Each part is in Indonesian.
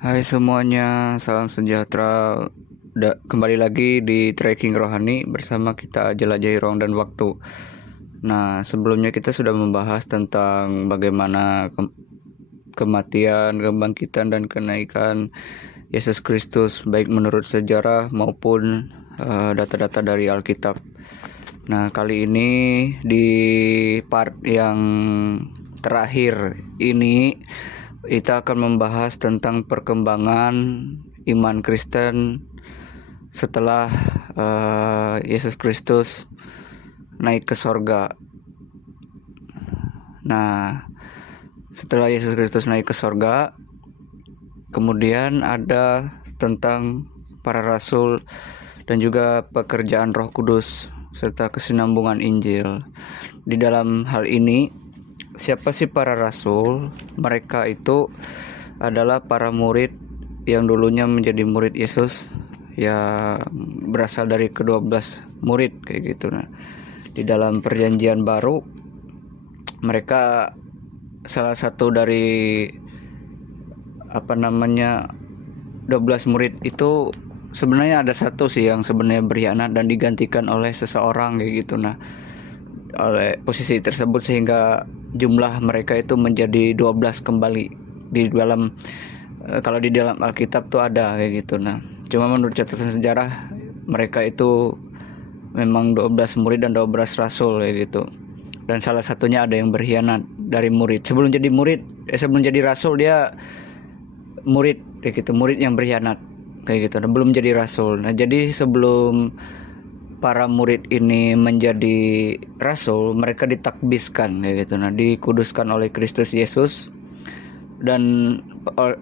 Hai semuanya, salam sejahtera. Kembali lagi di Trekking Rohani bersama kita jelajahi ruang dan waktu. Nah, sebelumnya kita sudah membahas tentang bagaimana kematian, kebangkitan, dan kenaikan Yesus Kristus, baik menurut sejarah maupun data-data dari Alkitab. Nah, kali ini di part yang terakhir ini kita akan membahas tentang perkembangan iman Kristen setelah Yesus Kristus naik ke sorga. Nah, setelah Yesus Kristus naik ke sorga, kemudian ada tentang para rasul dan juga pekerjaan Roh Kudus serta kesinambungan Injil. Di dalam hal ini, siapa sih para rasul? Mereka itu adalah para murid yang dulunya menjadi murid Yesus, ya berasal dari ke-12 murid kayak gitu. Nah, di dalam perjanjian baru mereka salah satu dari 12 murid itu sebenarnya ada satu sih yang sebenarnya berkhianat dan digantikan oleh seseorang kayak gitu. Nah, oleh posisi tersebut sehingga jumlah mereka itu menjadi 12 kembali di dalam kalau di dalam Alkitab tuh ada kayak gitu. Nah, cuma menurut catatan sejarah mereka itu memang 12 murid dan 12 rasul kayak gitu. Dan salah satunya ada yang berkhianat dari murid. Sebelum jadi rasul dia murid kayak gitu, murid yang berkhianat kayak gitu. Dan belum jadi rasul. Nah, jadi sebelum para murid ini menjadi rasul, mereka ditakbiskan kayak gitu. Nah, dikuduskan oleh Kristus Yesus dan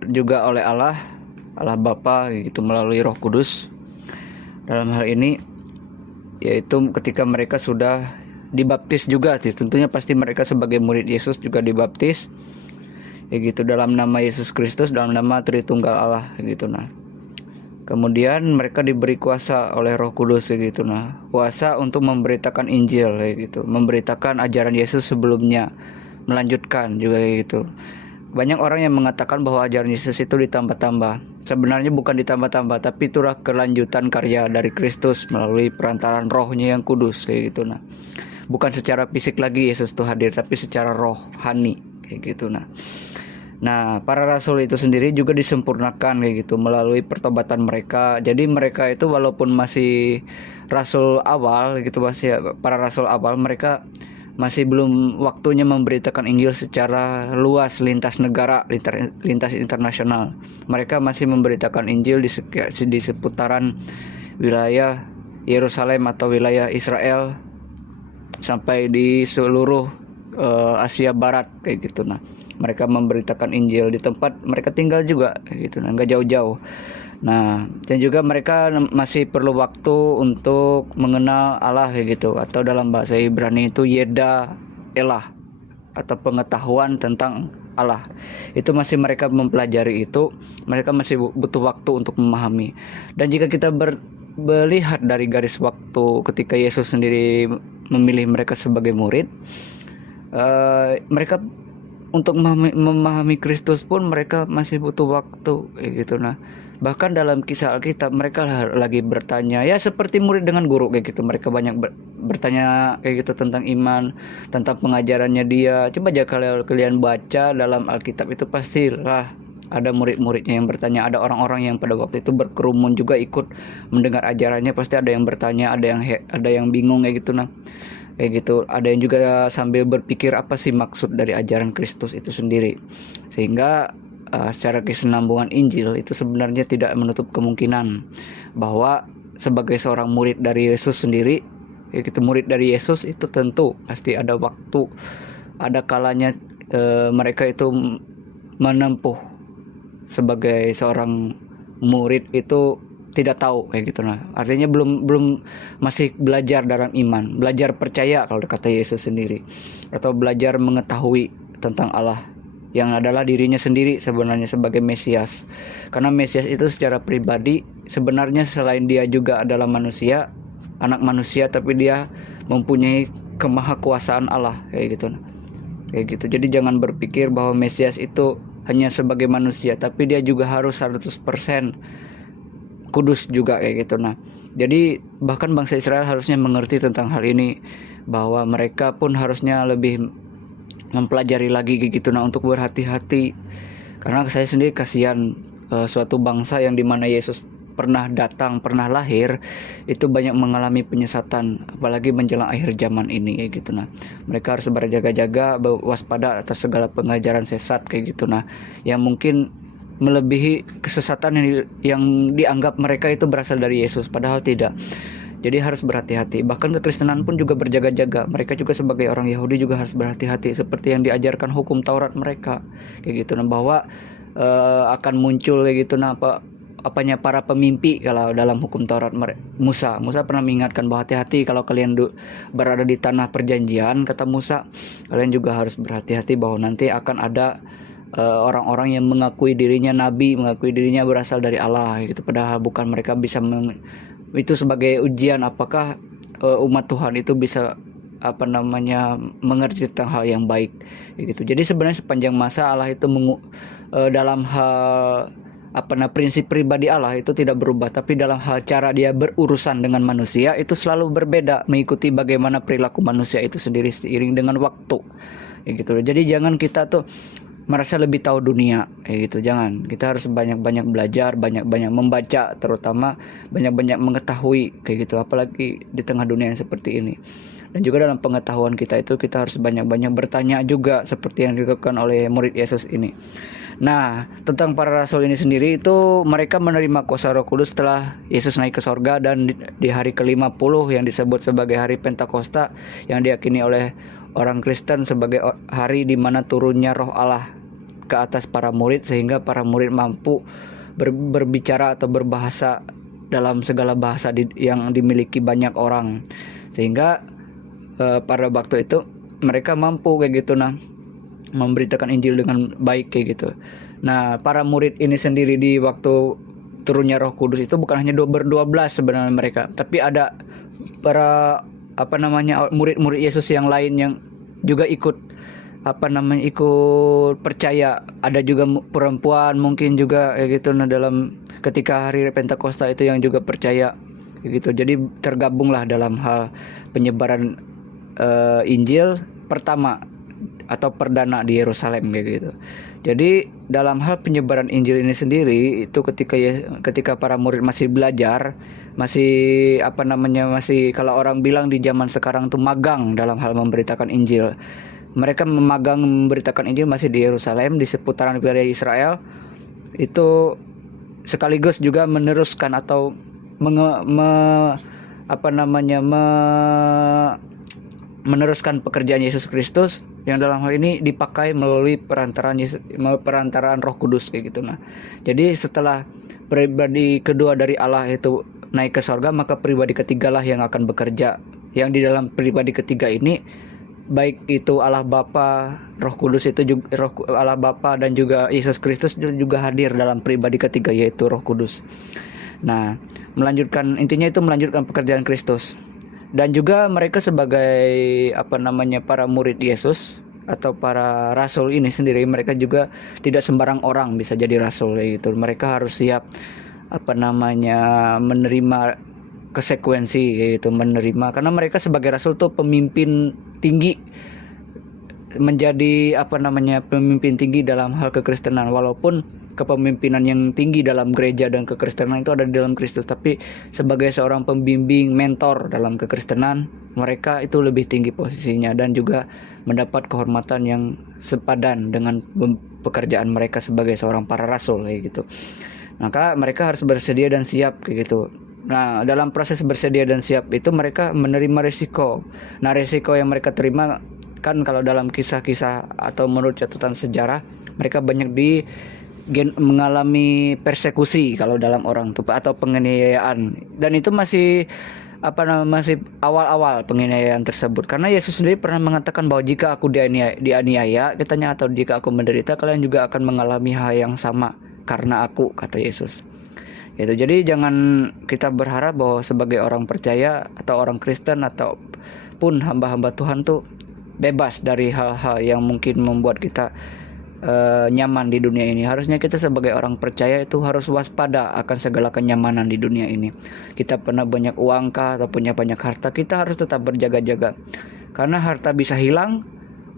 juga oleh Allah Bapa gitu melalui Roh Kudus. Dalam hal ini yaitu ketika mereka sudah dibaptis juga, tentunya pasti mereka sebagai murid Yesus juga dibaptis kayak gitu dalam nama Yesus Kristus, dalam nama Tritunggal Allah gitu. Nah, kemudian mereka diberi kuasa oleh Roh Kudus kayak gitu. Nah, kuasa untuk memberitakan Injil kayak gitu, memberitakan ajaran Yesus sebelumnya, melanjutkan juga kayak gitu. Banyak orang yang mengatakan bahwa ajaran Yesus itu ditambah-tambah. Sebenarnya bukan ditambah-tambah, tapi itulah kelanjutan karya dari Kristus melalui perantaraan Roh-Nya yang kudus kayak gitu. Nah, bukan secara fisik lagi Yesus itu hadir, tapi secara rohani kayak gitu. Nah, para rasul itu sendiri juga disempurnakan kayak gitu melalui pertobatan mereka. Jadi mereka itu walaupun masih rasul awal gitu, masih para rasul awal, mereka masih belum waktunya memberitakan Injil secara luas lintas negara, lintas internasional. Mereka masih memberitakan Injil di seputaran wilayah Yerusalem atau wilayah Israel sampai di seluruh Asia Barat kayak gitu. Nah, mereka memberitakan Injil di tempat mereka tinggal juga kayak gitu. Nah, nggak jauh-jauh. Nah, dan juga mereka masih perlu waktu untuk mengenal Allah kayak gitu, atau dalam bahasa Ibrani itu yeda elah atau pengetahuan tentang Allah. Itu masih mereka mempelajari itu, mereka masih butuh waktu untuk memahami. Dan jika kita melihat dari garis waktu ketika Yesus sendiri memilih mereka sebagai murid, mereka untuk memahami Kristus pun mereka masih butuh waktu kayak gitu. Nah, bahkan dalam kisah Alkitab mereka lagi bertanya, ya seperti murid dengan guru kayak gitu. Mereka banyak bertanya kayak gitu tentang iman, tentang pengajarannya dia. Coba aja kalian baca dalam Alkitab itu pastilah ada murid-muridnya yang bertanya, ada orang-orang yang pada waktu itu berkerumun juga ikut mendengar ajarannya. Pasti ada yang bertanya, ada yang bingung kayak gitu. Nah, kayak gitu, ada yang juga sambil berpikir apa sih maksud dari ajaran Kristus itu sendiri. Sehingga secara kesinambungan Injil itu sebenarnya tidak menutup kemungkinan bahwa sebagai seorang murid dari Yesus sendiri, kayak gitu, murid dari Yesus itu tentu pasti ada waktu, ada kalanya mereka itu menempuh sebagai seorang murid itu tidak tahu kayak gitu. Nah, artinya belum masih belajar dalam iman, belajar percaya kalau kata Yesus sendiri, atau belajar mengetahui tentang Allah yang adalah dirinya sendiri sebenarnya sebagai Mesias. Karena Mesias itu secara pribadi sebenarnya selain dia juga adalah manusia, anak manusia, tapi dia mempunyai kemahakuasaan Allah kayak gitu. Kayak gitu. Jadi jangan berpikir bahwa Mesias itu hanya sebagai manusia, tapi dia juga harus 100% kudus juga kayak gitu. Nah, jadi bahkan bangsa Israel harusnya mengerti tentang hal ini, bahwa mereka pun harusnya lebih mempelajari lagi kayak gitu, nah, untuk berhati-hati. Karena saya sendiri kasihan suatu bangsa yang dimana Yesus pernah datang, pernah lahir, itu banyak mengalami penyesatan, apalagi menjelang akhir zaman ini kayak gitu. Nah, mereka harus berjaga-jaga, waspada atas segala pengajaran sesat kayak gitu. Nah, yang mungkin melebihi kesesatan yang dianggap mereka itu berasal dari Yesus, padahal tidak. Jadi harus berhati-hati. Bahkan kekristenan pun juga berjaga-jaga. Mereka juga sebagai orang Yahudi juga harus berhati-hati, seperti yang diajarkan hukum Taurat mereka kayak gitu. Nah, bahwa akan muncul kayak gitu, nah, apanya para pemimpi kalau dalam hukum Taurat Musa pernah mengingatkan bahwa hati-hati kalau kalian berada di tanah perjanjian, kata Musa, kalian juga harus berhati-hati bahwa nanti akan ada orang-orang yang mengakui dirinya nabi, mengakui dirinya berasal dari Allah gitu, padahal bukan. Mereka bisa itu sebagai ujian apakah umat Tuhan itu bisa mengerti tentang hal yang baik gitu. Jadi sebenarnya sepanjang masa Allah itu dalam hal prinsip pribadi Allah itu tidak berubah, tapi dalam hal cara dia berurusan dengan manusia itu selalu berbeda, mengikuti bagaimana perilaku manusia itu sendiri seiring dengan waktu gitu. Jadi jangan kita tuh merasa lebih tahu dunia kayak gitu, jangan. Kita harus banyak-banyak belajar, banyak-banyak membaca, terutama banyak-banyak mengetahui kayak gitu, apalagi di tengah dunia yang seperti ini. Dan juga dalam pengetahuan kita itu kita harus banyak-banyak bertanya juga, seperti yang dilakukan oleh murid Yesus ini. Nah, tentang para rasul ini sendiri itu mereka menerima kuasa Roh Kudus setelah Yesus naik ke sorga, dan di hari ke-50 yang disebut sebagai hari Pentakosta, yang diyakini oleh orang Kristen sebagai hari di mana turunnya Roh Allah ke atas para murid, sehingga para murid mampu berbicara atau berbahasa dalam segala bahasa yang dimiliki banyak orang, sehingga pada waktu itu mereka mampu kayak gitu, nah, memberitakan Injil dengan baik kayak gitu. Nah, para murid ini sendiri di waktu turunnya Roh Kudus itu bukan hanya berdua-belas sebenarnya mereka, tapi ada para murid-murid Yesus yang lain yang juga ikut ikut percaya. Ada juga perempuan mungkin juga kayak gitu, nah, dalam ketika hari Pentakosta itu yang juga percaya kayak gitu. Jadi tergabunglah dalam hal penyebaran Injil pertama atau perdana di Yerusalem kayak gitu. Jadi dalam hal penyebaran Injil ini sendiri itu ketika para murid masih belajar, masih masih kalau orang bilang di zaman sekarang tuh magang dalam hal memberitakan Injil. Mereka memagang memberitakan Injil masih di Yerusalem, di seputaran wilayah Israel. Itu sekaligus juga meneruskan atau meneruskan pekerjaan Yesus Kristus, yang dalam hal ini dipakai melalui perantaraan Roh Kudus kayak gitu. Nah, jadi setelah pribadi kedua dari Allah itu naik ke sorga, maka pribadi ketigalah yang akan bekerja, yang di dalam pribadi ketiga ini baik itu Allah Bapa, Roh Kudus itu juga Allah Bapa, dan juga Yesus Kristus juga hadir dalam pribadi ketiga, yaitu Roh Kudus. Nah, intinya itu melanjutkan pekerjaan Kristus. Dan juga mereka sebagai para murid Yesus atau para rasul ini sendiri, mereka juga tidak sembarang orang bisa jadi rasul gitu. Mereka harus siap menerima konsekuensi gitu, karena mereka sebagai rasul tuh pemimpin tinggi, menjadi pemimpin tinggi dalam hal kekristenan. Walaupun kepemimpinan yang tinggi dalam gereja dan kekristenan itu ada di dalam Kristus, tapi sebagai seorang pembimbing, mentor dalam kekristenan, mereka itu lebih tinggi posisinya dan juga mendapat kehormatan yang sepadan dengan pekerjaan mereka sebagai seorang para rasul kayak gitu. Maka mereka harus bersedia dan siap kayak gitu. Nah, dalam proses bersedia dan siap itu mereka menerima risiko. Nah, risiko yang mereka terima kan kalau dalam kisah-kisah atau menurut catatan sejarah, mereka banyak mengalami persekusi kalau dalam orang tuh, atau penganiayaan. Dan itu masih awal-awal penganiayaan tersebut, karena Yesus sendiri pernah mengatakan bahwa jika aku dianiaya katanya, atau jika aku menderita, kalian juga akan mengalami hal yang sama karena aku, kata Yesus. Gitu. Jadi jangan kita berharap bahwa sebagai orang percaya atau orang Kristen ataupun hamba-hamba Tuhan tuh bebas dari hal-hal yang mungkin membuat kita nyaman di dunia ini. Harusnya kita sebagai orang percaya itu harus waspada akan segala kenyamanan di dunia ini. Kita pernah banyak uang kah atau punya banyak harta, kita harus tetap berjaga-jaga. Karena harta bisa hilang,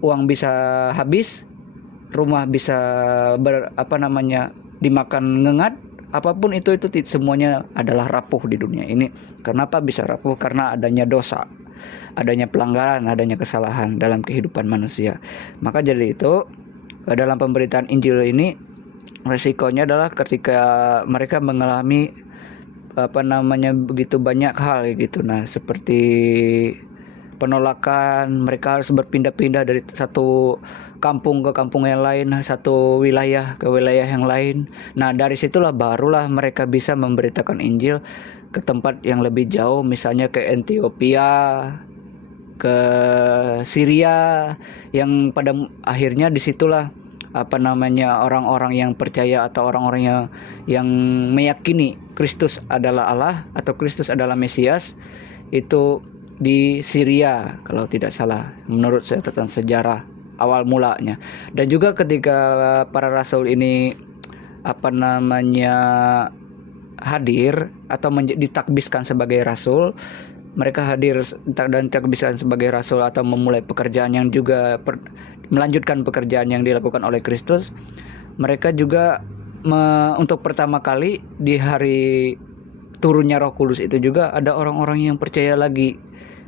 uang bisa habis, rumah bisa dimakan ngengat, apapun itu semuanya adalah rapuh di dunia ini. Kenapa bisa rapuh? Karena adanya dosa, adanya pelanggaran, adanya kesalahan dalam kehidupan manusia. Maka jadi itu dalam pemberitaan Injil ini resikonya adalah ketika mereka mengalami begitu banyak hal gitu. Nah, seperti penolakan, mereka harus berpindah-pindah dari satu kampung ke kampung yang lain, satu wilayah ke wilayah yang lain. Nah, dari situlah barulah mereka bisa memberitakan Injil ke tempat yang lebih jauh, misalnya ke Ethiopia, ke Syria, yang pada akhirnya disitulah orang-orang yang percaya atau orang-orang yang meyakini Kristus adalah Allah atau Kristus adalah Mesias itu di Syria kalau tidak salah menurut catatan sejarah awal mulanya. Dan juga ketika para rasul ini hadir atau ditakbiskan sebagai rasul, mereka hadir dan ditakbiskan sebagai rasul atau memulai pekerjaan yang juga melanjutkan pekerjaan yang dilakukan oleh Kristus. Mereka juga untuk pertama kali di hari turunnya Roh Kudus itu juga ada orang-orang yang percaya lagi.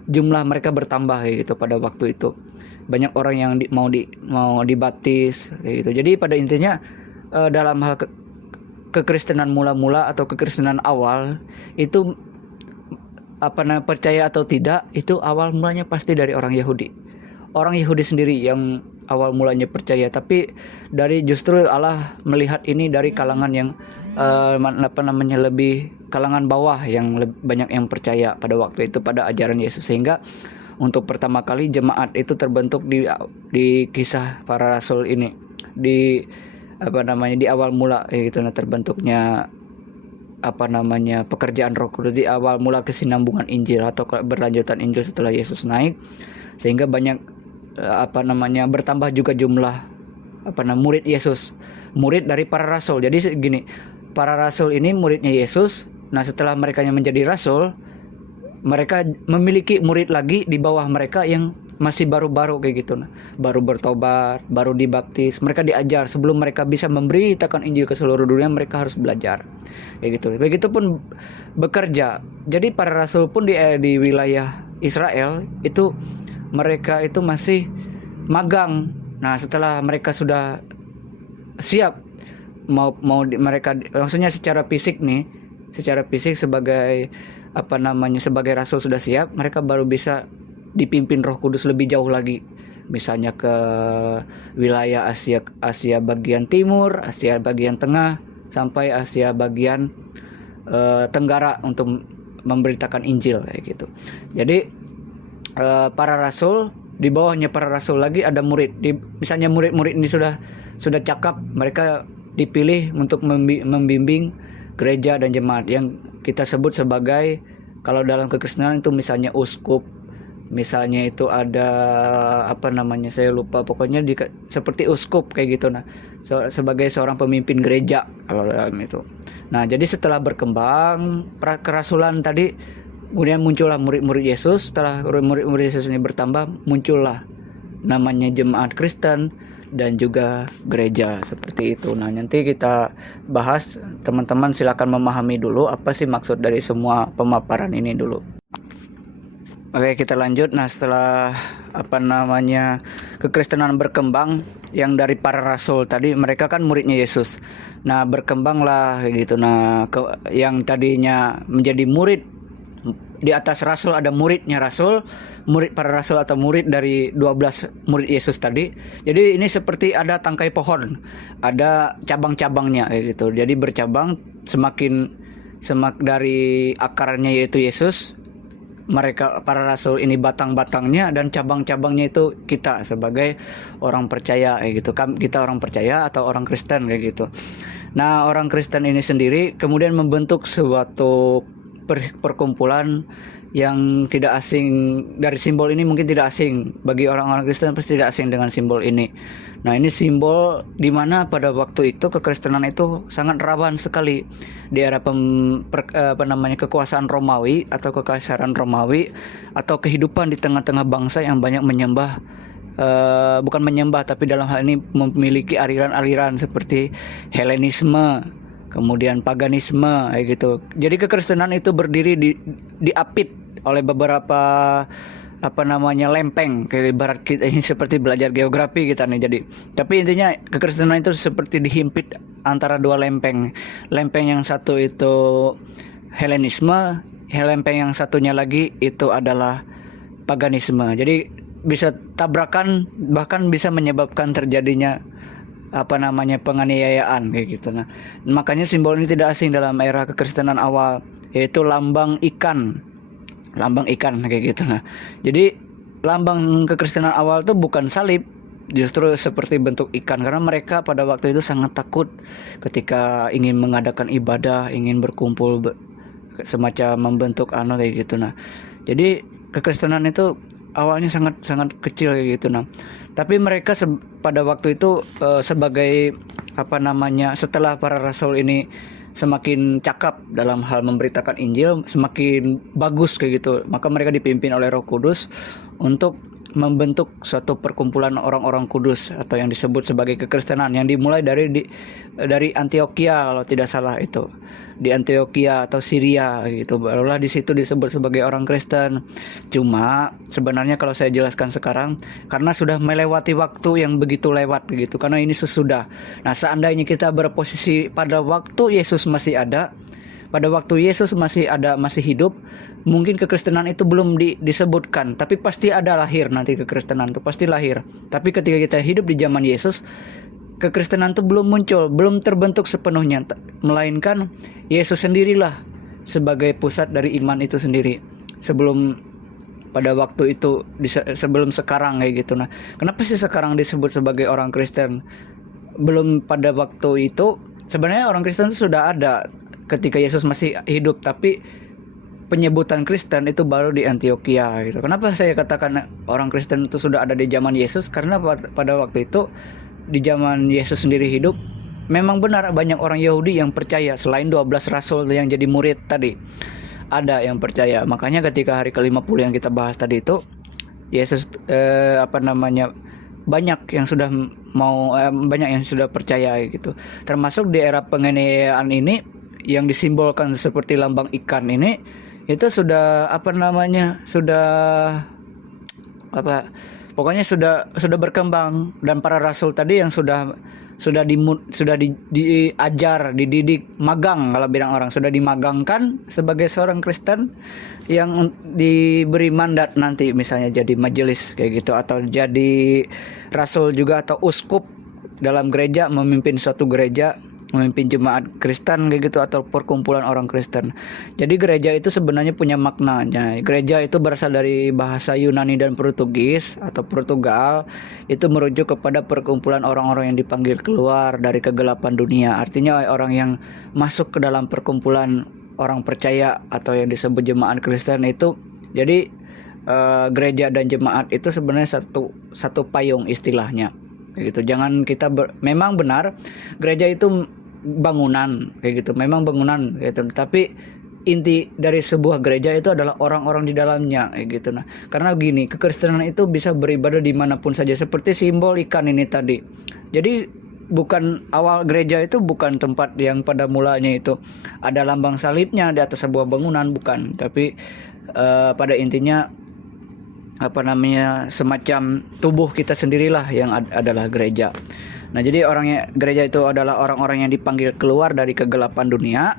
Jumlah mereka bertambah gitu pada waktu itu. Banyak orang yang mau dibaptis gitu. Jadi pada intinya dalam hal kekristenan mula-mula atau kekristenan awal itu percaya atau tidak, itu awal mulanya pasti dari orang Yahudi. Orang Yahudi sendiri yang awal mulanya percaya, tapi justru Allah melihat ini dari kalangan yang lebih kalangan bawah yang banyak yang percaya pada waktu itu pada ajaran Yesus, sehingga untuk pertama kali jemaat itu terbentuk di kisah para rasul ini, di awal mula gitu. Nah, terbentuknya pekerjaan Roh Kudus di awal mula kesinambungan Injil atau berlanjutan Injil setelah Yesus naik, sehingga banyak bertambah juga jumlah murid Yesus, murid dari para rasul. Jadi gini, para rasul ini muridnya Yesus. Nah, setelah mereka menjadi rasul, mereka memiliki murid lagi di bawah mereka yang masih baru-baru kayak gitu. Nah, baru bertobat, baru dibaptis. Mereka diajar sebelum mereka bisa memberitakan Injil ke seluruh dunia, mereka harus belajar kayak gitu. Begitupun bekerja. Jadi para rasul pun di wilayah Israel itu mereka itu masih magang. Nah, setelah mereka sudah siap mereka maksudnya secara fisik sebagai sebagai rasul sudah siap, mereka baru bisa dipimpin Roh Kudus lebih jauh lagi, misalnya ke wilayah Asia bagian timur, Asia bagian tengah, sampai Asia bagian tenggara untuk memberitakan Injil kayak gitu. Jadi para rasul, di bawahnya para rasul lagi ada murid. Misalnya murid-murid ini sudah cakap, mereka dipilih untuk membimbing gereja dan jemaat yang kita sebut sebagai, kalau dalam kekristenan itu misalnya uskup, misalnya itu ada saya lupa, pokoknya seperti uskup kayak gitu. Nah, sebagai seorang pemimpin gereja kalau dalam itu. Nah, jadi setelah berkembang kerasulan tadi, kemudian muncullah murid-murid Yesus. Setelah murid-murid Yesus ini bertambah, muncullah namanya jemaat Kristen dan juga gereja seperti itu. Nah, nanti kita bahas, teman-teman silakan memahami dulu apa sih maksud dari semua pemaparan ini dulu. Oke, kita lanjut. Nah, setelah kekristenan berkembang, yang dari para rasul tadi, mereka kan muridnya Yesus. Nah, berkembanglah kayak gitu. Nah, yang tadinya menjadi murid, di atas rasul ada muridnya rasul, murid para rasul atau murid dari 12 murid Yesus tadi. Jadi ini seperti ada tangkai pohon, ada cabang-cabangnya kayak gitu. Jadi bercabang, semakin dari akarnya yaitu Yesus, mereka para rasul ini batang-batangnya, dan cabang-cabangnya itu kita sebagai orang percaya kayak gitu. Kita orang percaya atau orang Kristen kayak gitu. Nah, orang Kristen ini sendiri kemudian membentuk suatu perkumpulan yang tidak asing dari simbol ini, mungkin tidak asing bagi orang-orang Kristen, pasti tidak asing dengan simbol ini. Nah, ini simbol di mana pada waktu itu kekristenan itu sangat rawan sekali di era kekuasaan Romawi atau kekaisaran Romawi, atau kehidupan di tengah-tengah bangsa yang banyak menyembah, bukan menyembah tapi dalam hal ini memiliki aliran-aliran seperti Helenisme, kemudian paganisme kayak gitu. Jadi kekristenan itu berdiri diapit oleh beberapa lempeng, kayak ibarat kita ini seperti belajar geografi kita nih. Jadi tapi intinya kekristenan itu seperti dihimpit antara dua lempeng. Lempeng yang satu itu Helenisme, lempeng yang satunya lagi itu adalah paganisme. Jadi bisa tabrakan, bahkan bisa menyebabkan terjadinya penganiayaan kayak gitu. Nah, makanya simbol ini tidak asing dalam era kekristenan awal, yaitu lambang ikan kayak gitu. Nah, jadi lambang kekristenan awal itu bukan salib, justru seperti bentuk ikan, karena mereka pada waktu itu sangat takut ketika ingin mengadakan ibadah, ingin berkumpul semacam membentuk kayak gitu. Nah, jadi kekristenan itu awalnya sangat kecil kayak gitu. Nah, tapi mereka pada waktu itu sebagai setelah para rasul ini semakin cakap dalam hal memberitakan Injil, semakin bagus kayak gitu, maka mereka dipimpin oleh Roh Kudus untuk membentuk suatu perkumpulan orang-orang kudus atau yang disebut sebagai kekristenan, yang dimulai dari Antioquia kalau tidak salah, itu di Antioquia atau Syria gitu. Barulah di situ disebut sebagai orang Kristen. Cuma sebenarnya kalau saya jelaskan sekarang, karena sudah melewati waktu yang begitu lewat gitu, karena ini sesudah. Nah, seandainya kita berposisi pada waktu Yesus masih ada, pada waktu Yesus masih hidup, mungkin kekristenan itu belum disebutkan, tapi pasti ada lahir nanti. Kekristenan itu pasti lahir. Tapi ketika kita hidup di zaman Yesus, kekristenan itu belum muncul, belum terbentuk sepenuhnya, melainkan Yesus sendirilah sebagai pusat dari iman itu sendiri. Pada waktu itu, sebelum sekarang kayak gitu. Nah, kenapa sih sekarang disebut sebagai orang Kristen? Belum pada waktu itu. Sebenarnya orang Kristen itu sudah ada ketika Yesus masih hidup, tapi penyebutan Kristen itu baru di Antioquia gitu. Kenapa saya katakan orang Kristen itu sudah ada di zaman Yesus? Karena pada waktu itu, di zaman Yesus sendiri hidup, memang benar banyak orang Yahudi yang percaya. Selain 12 rasul yang jadi murid tadi, ada yang percaya. Makanya ketika hari ke-50 yang kita bahas tadi itu, Yesus banyak yang sudah percaya gitu. Termasuk di era penganiayaan ini yang disimbolkan seperti lambang ikan ini, itu pokoknya sudah berkembang. Dan para rasul tadi yang sudah diajar, dididik, magang, kalau bilang orang, sudah dimagangkan sebagai seorang Kristen yang diberi mandat nanti misalnya jadi majelis kayak gitu, atau jadi rasul juga, atau uskup dalam gereja, memimpin suatu gereja, memimpin jemaat Kristen kayak gitu, atau perkumpulan orang Kristen. Jadi gereja itu sebenarnya punya maknanya. Gereja itu berasal dari bahasa Yunani dan Portugis atau Portugal, itu merujuk kepada perkumpulan orang-orang yang dipanggil keluar dari kegelapan dunia. Artinya orang yang masuk ke dalam perkumpulan orang percaya atau yang disebut jemaat Kristen itu. Jadi gereja dan jemaat itu sebenarnya satu payung istilahnya kayak gitu. Jangan kita memang benar gereja itu bangunan kayak gitu, memang bangunan gitu, tapi inti dari sebuah gereja itu adalah orang-orang di dalamnya kayak gitu. Nah, karena begini, kekristenan itu bisa beribadah dimanapun saja, seperti simbol ikan ini tadi. Jadi bukan awal gereja itu bukan tempat yang pada mulanya itu ada lambang salibnya di atas sebuah bangunan, bukan, tapi pada intinya semacam tubuh kita sendirilah yang adalah gereja. Nah, jadi gereja itu adalah orang-orang yang dipanggil keluar dari kegelapan dunia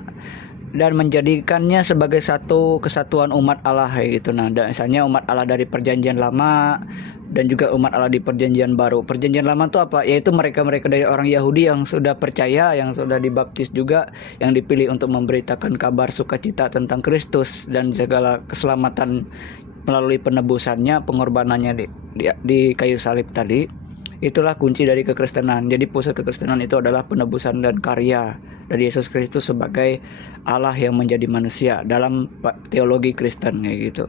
dan menjadikannya sebagai satu kesatuan umat Allah kayak gitu. Nah, misalnya umat Allah dari Perjanjian Lama dan juga umat Allah di Perjanjian Baru. Perjanjian Lama itu apa? Yaitu mereka-mereka dari orang Yahudi yang sudah percaya, yang sudah dibaptis juga, yang dipilih untuk memberitakan kabar sukacita tentang Kristus dan segala keselamatan melalui penebusannya, pengorbanannya di kayu salib tadi. Itulah kunci dari kekristenan. Jadi pusat kekristenan itu adalah penebusan dan karya dari Yesus Kristus sebagai Allah yang menjadi manusia dalam teologi Kristen kayak gitu.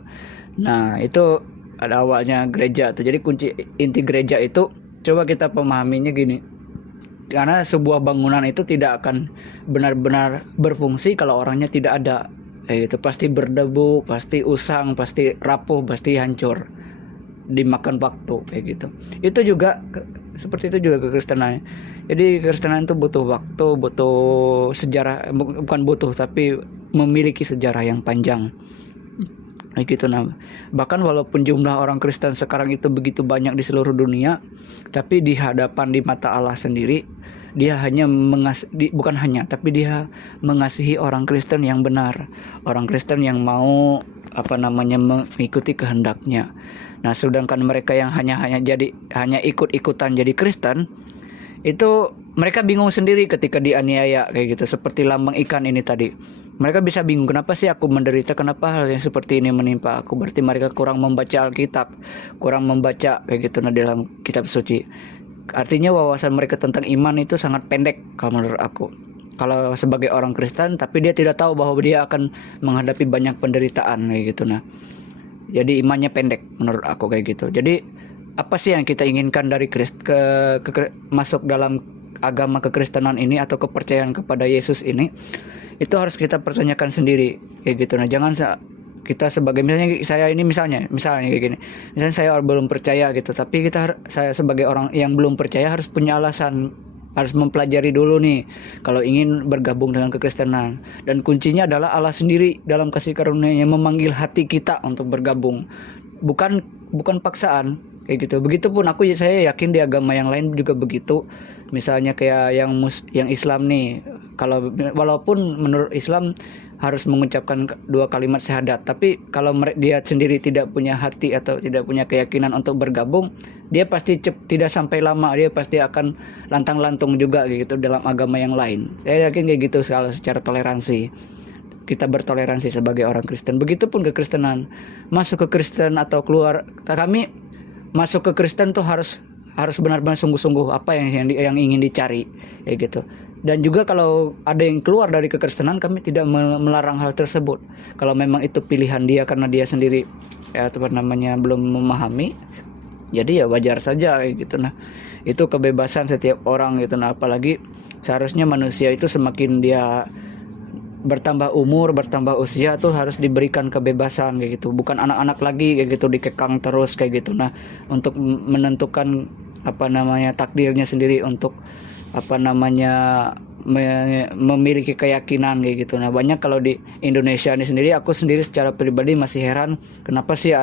Nah, itu ada awalnya gereja tuh. Jadi kunci inti gereja itu coba kita pemahaminya gini. Karena sebuah bangunan itu tidak akan benar-benar berfungsi kalau orangnya tidak ada. Kayak gitu. Pasti berdebu, pasti usang, pasti rapuh, pasti hancur dimakan waktu kayak gitu. Itu juga seperti itu juga kekristenan. Jadi kekristenan itu butuh waktu, butuh sejarah, bukan butuh tapi memiliki sejarah yang panjang. Kayak gitu. Nah, bahkan walaupun jumlah orang Kristen sekarang itu begitu banyak di seluruh dunia, tapi di hadapan di mata Allah sendiri dia hanya bukan hanya, tapi dia mengasihi orang Kristen yang benar, orang Kristen yang mau mengikuti kehendaknya. Nah, sedangkan mereka yang hanya ikut-ikutan jadi Kristen, itu mereka bingung sendiri ketika dianiaya kayak gitu. Seperti lambang ikan ini tadi. Mereka bisa bingung, kenapa sih aku menderita, kenapa hal yang seperti ini menimpa aku. Berarti mereka kurang membaca Alkitab, kurang membaca kayak gitu dalam kitab suci. Artinya wawasan mereka tentang iman itu sangat pendek kalau menurut aku. Kalau sebagai orang Kristen, tapi dia tidak tahu bahwa dia akan menghadapi banyak penderitaan kayak gitu. Nah, jadi imannya pendek menurut aku kayak gitu. Jadi apa sih yang kita inginkan dari masuk dalam agama kekristenan ini atau kepercayaan kepada Yesus ini? Itu harus kita pertanyakan sendiri kayak gitu. Nah, jangan kita sebagai misalnya kayak gini. Misalnya saya belum percaya gitu, tapi saya sebagai orang yang belum percaya harus punya alasan, harus mempelajari dulu nih kalau ingin bergabung dengan kekristenan. Dan kuncinya adalah Allah sendiri dalam kasih karunia-Nya memanggil hati kita untuk bergabung. Bukan paksaan kayak gitu. Begitupun saya yakin di agama yang lain juga begitu. Misalnya kayak yang Islam nih, walaupun menurut Islam harus mengucapkan 2 kalimat syahadat, tapi kalau dia sendiri tidak punya hati atau tidak punya keyakinan untuk bergabung, dia pasti tidak sampai lama, dia pasti akan lantang-lantung juga gitu dalam agama yang lain. Saya yakin kayak gitu kalau secara toleransi. Kita bertoleransi sebagai orang Kristen. Begitupun kekristenan. Masuk ke Kristen atau keluar, kami masuk ke Kristen tuh harus benar-benar sungguh-sungguh apa yang ingin dicari kayak gitu. Dan juga kalau ada yang keluar dari kekristenan, kami tidak melarang hal tersebut. Kalau memang itu pilihan dia karena dia sendiri belum memahami, jadi ya wajar saja gitu. Nah, itu kebebasan setiap orang gitu. Nah, apalagi seharusnya manusia itu semakin dia bertambah umur, bertambah usia tuh harus diberikan kebebasan kayak gitu. Bukan anak-anak lagi kayak gitu dikekang terus kayak gitu. Nah, untuk menentukan takdirnya sendiri, untuk memiliki keyakinan kayak gitu. Nah, banyak kalau di Indonesia ini sendiri, aku sendiri secara pribadi masih heran kenapa sih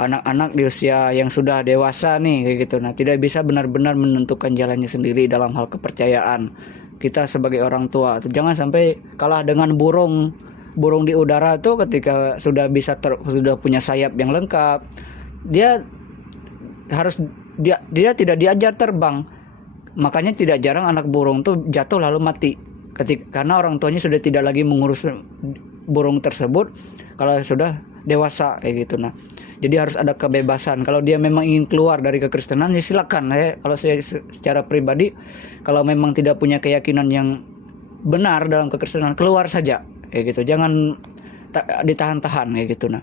anak-anak di usia yang sudah dewasa nih kayak gitu, nah tidak bisa benar-benar menentukan jalannya sendiri dalam hal kepercayaan. Kita sebagai orang tua jangan sampai kalah dengan burung di udara tuh, ketika sudah punya sayap yang lengkap, dia tidak diajar terbang. Makanya tidak jarang anak burung tuh jatuh lalu mati karena orang tuanya sudah tidak lagi mengurus burung tersebut kalau sudah dewasa kayak gitu. Nah, jadi harus ada kebebasan. Kalau dia memang ingin keluar dari kekristenan, ya silakan. Kalau saya secara pribadi, kalau memang tidak punya keyakinan yang benar dalam kekristenan, keluar saja kayak gitu. Jangan ditahan-tahan kayak gitu. Nah,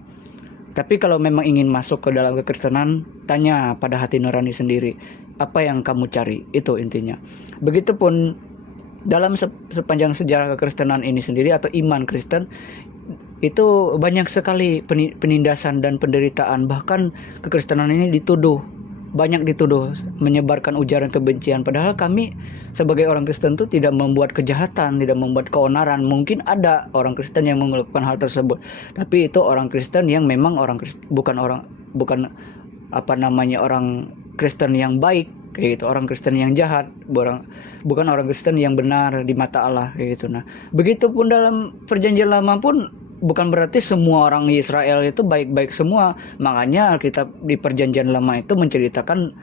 tapi kalau memang ingin masuk ke dalam kekristenan, tanya pada hati nurani sendiri, apa yang kamu cari, itu intinya. Begitupun dalam sepanjang sejarah kekristenan ini sendiri atau iman Kristen, itu banyak sekali penindasan dan penderitaan. Bahkan kekristenan ini banyak dituduh menyebarkan ujaran kebencian. Padahal kami sebagai orang Kristen itu tidak membuat kejahatan, tidak membuat keonaran. Mungkin ada orang Kristen yang melakukan hal tersebut, tapi itu orang Kristen yang memang bukan orang Kristen yang baik kayak gitu, orang Kristen yang jahat, bukan orang Kristen yang benar di mata Allah kayak gitu. Nah, begitupun dalam perjanjian lama pun bukan berarti semua orang Israel itu baik-baik semua. Makanya Alkitab di perjanjian lama itu menceritakan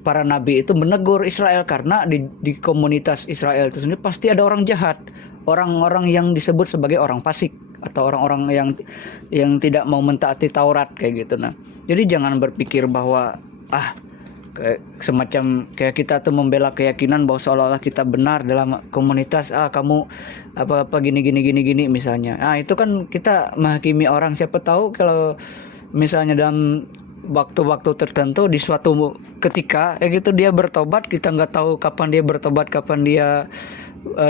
para nabi itu menegur Israel, karena di komunitas Israel itu sendiri pasti ada orang jahat, orang-orang yang disebut sebagai orang fasik atau orang-orang yang tidak mau mentaati Taurat kayak gitu. Nah, jadi jangan berpikir bahwa semacam kayak kita tuh membela keyakinan bahwa seolah-olah kita benar dalam komunitas. Kamu apa gini misalnya. Itu kan kita menghakimi orang. Siapa tahu kalau misalnya dalam waktu-waktu tertentu di suatu ketika gitu dia bertobat, kita nggak tahu kapan dia bertobat, kapan dia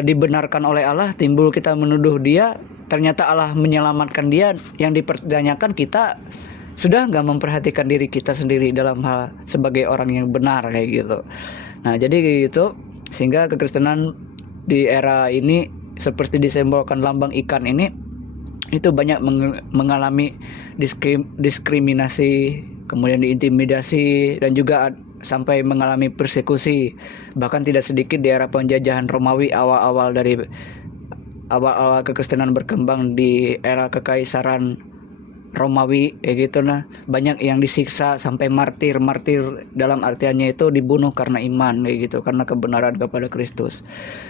dibenarkan oleh Allah, timbul kita menuduh dia, ternyata Allah menyelamatkan dia. Yang dipertanyakan, kita sudah nggak memperhatikan diri kita sendiri dalam hal sebagai orang yang benar kayak gitu. Nah jadi kayak gitu, sehingga kekristenan di era ini seperti disimbolkan lambang ikan ini, itu banyak mengalami diskriminasi, kemudian diintimidasi, dan juga sampai mengalami persekusi. Bahkan tidak sedikit di era penjajahan Romawi, awal-awal kekristenan berkembang di era kekaisaran Romawi kayak gitu, banyak yang disiksa sampai martir dalam artiannya itu dibunuh karena iman kayak gitu, karena kebenaran kepada Kristus.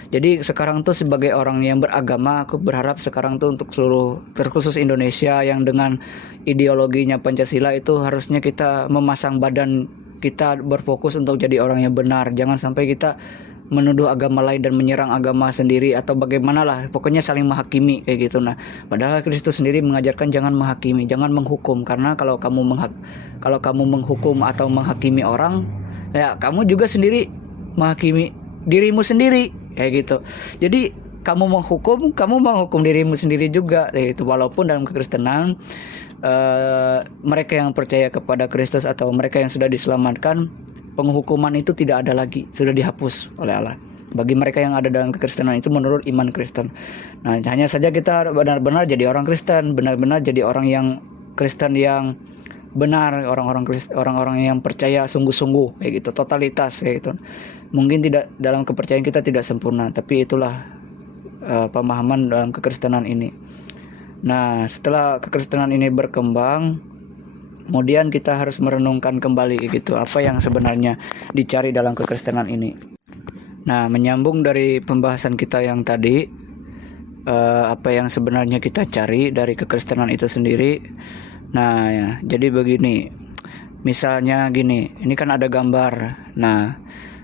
Jadi sekarang tuh sebagai orang yang beragama, aku berharap sekarang tuh untuk seluruh, terkhusus Indonesia yang dengan ideologinya Pancasila, itu harusnya kita memasang badan kita, berfokus untuk jadi orang yang benar. Jangan sampai kita menuduh agama lain dan menyerang agama sendiri atau bagaimana lah, pokoknya saling menghakimi kayak gitu. Padahal Kristus sendiri mengajarkan jangan menghakimi, jangan menghukum, karena kalau kamu menghukum atau menghakimi orang, ya kamu juga sendiri menghakimi dirimu sendiri kayak gitu. Jadi kamu menghukum dirimu sendiri juga kayak gitu. Walaupun dalam kekristenan mereka yang percaya kepada Kristus atau mereka yang sudah diselamatkan, penghukuman itu tidak ada lagi, sudah dihapus oleh Allah. Bagi mereka yang ada dalam kekristenan itu menurut iman Kristen. Nah, hanya saja kita benar-benar jadi orang Kristen, benar-benar jadi orang yang Kristen yang benar, orang-orang yang percaya sungguh-sungguh kayak gitu, totalitas kayak gitu. Mungkin tidak, dalam kepercayaan kita tidak sempurna, tapi itulah pemahaman dalam kekristenan ini. Nah, setelah kekristenan ini berkembang, kemudian kita harus merenungkan kembali gitu, apa yang sebenarnya dicari dalam kekristenan ini. Nah, menyambung dari pembahasan kita yang tadi, apa yang sebenarnya kita cari dari kekristenan itu sendiri. Nah, ya, jadi begini. Misalnya gini, ini kan ada gambar. Nah,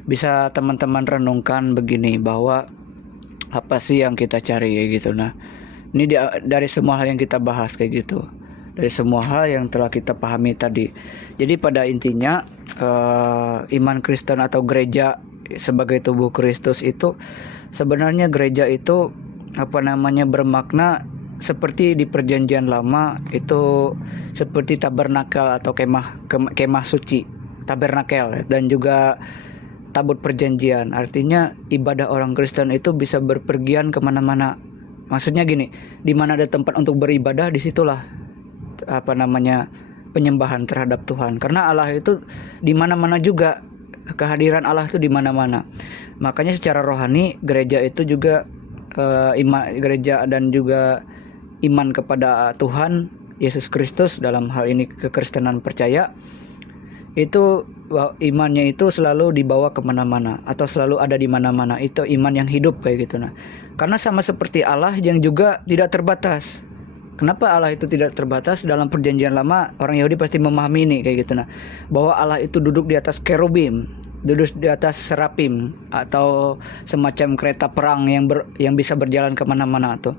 bisa teman-teman renungkan begini, bahwa apa sih yang kita cari kayak gitu. Nah, ini dari semua hal yang kita bahas kayak gitu, dari semua hal yang telah kita pahami tadi. Jadi pada intinya iman Kristen atau gereja sebagai tubuh Kristus itu, sebenarnya gereja itu bermakna seperti di perjanjian lama itu, seperti tabernakel atau kemah suci, tabernakel, dan juga tabut perjanjian. Artinya ibadah orang Kristen itu bisa berpergian kemana-mana. Maksudnya gini, di mana ada tempat untuk beribadah, disitulah penyembahan terhadap Tuhan. Karena Allah itu di mana-mana juga, kehadiran Allah itu di mana-mana. Makanya secara rohani gereja itu juga gereja dan juga iman kepada Tuhan Yesus Kristus, dalam hal ini kekristenan percaya, itu imannya itu selalu dibawa kemana-mana atau selalu ada di mana-mana. Itu iman yang hidup kayak gitu. Karena sama seperti Allah yang juga tidak terbatas. Kenapa Allah itu tidak terbatas? Dalam perjanjian lama orang Yahudi pasti memahami ini kayak gitu, bahwa Allah itu duduk di atas kerubim, duduk di atas serapim, atau semacam kereta perang yang bisa berjalan kemana-mana tuh.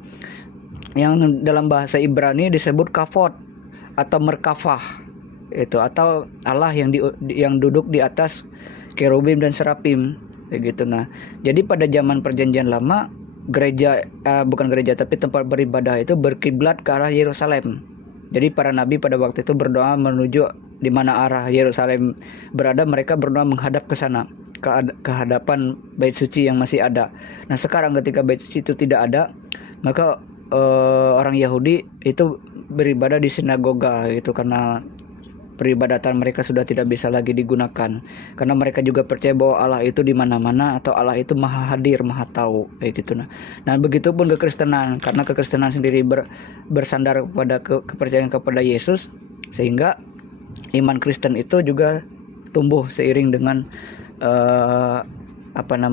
Yang dalam bahasa Ibrani disebut kafot atau merkafah itu, atau Allah yang duduk di atas kerubim dan serapim kayak gitu. Jadi pada zaman perjanjian lama, bukan gereja tapi tempat beribadah itu berkiblat ke arah Yerusalem. Jadi para nabi pada waktu itu berdoa menuju di mana arah Yerusalem berada, mereka berdoa menghadap ke sana, ke hadapan bait suci yang masih ada. Nah, sekarang ketika bait suci itu tidak ada, maka orang Yahudi itu beribadah di sinagoga gitu, karena peribadatan mereka sudah tidak bisa lagi digunakan, karena mereka juga percaya bahwa Allah itu di mana-mana, atau Allah itu maha hadir, maha tahu kayak gitu. Nah, begitupun kekristenan, karena kekristenan sendiri bersandar kepada kepercayaan kepada Yesus, sehingga iman Kristen itu juga tumbuh seiring dengan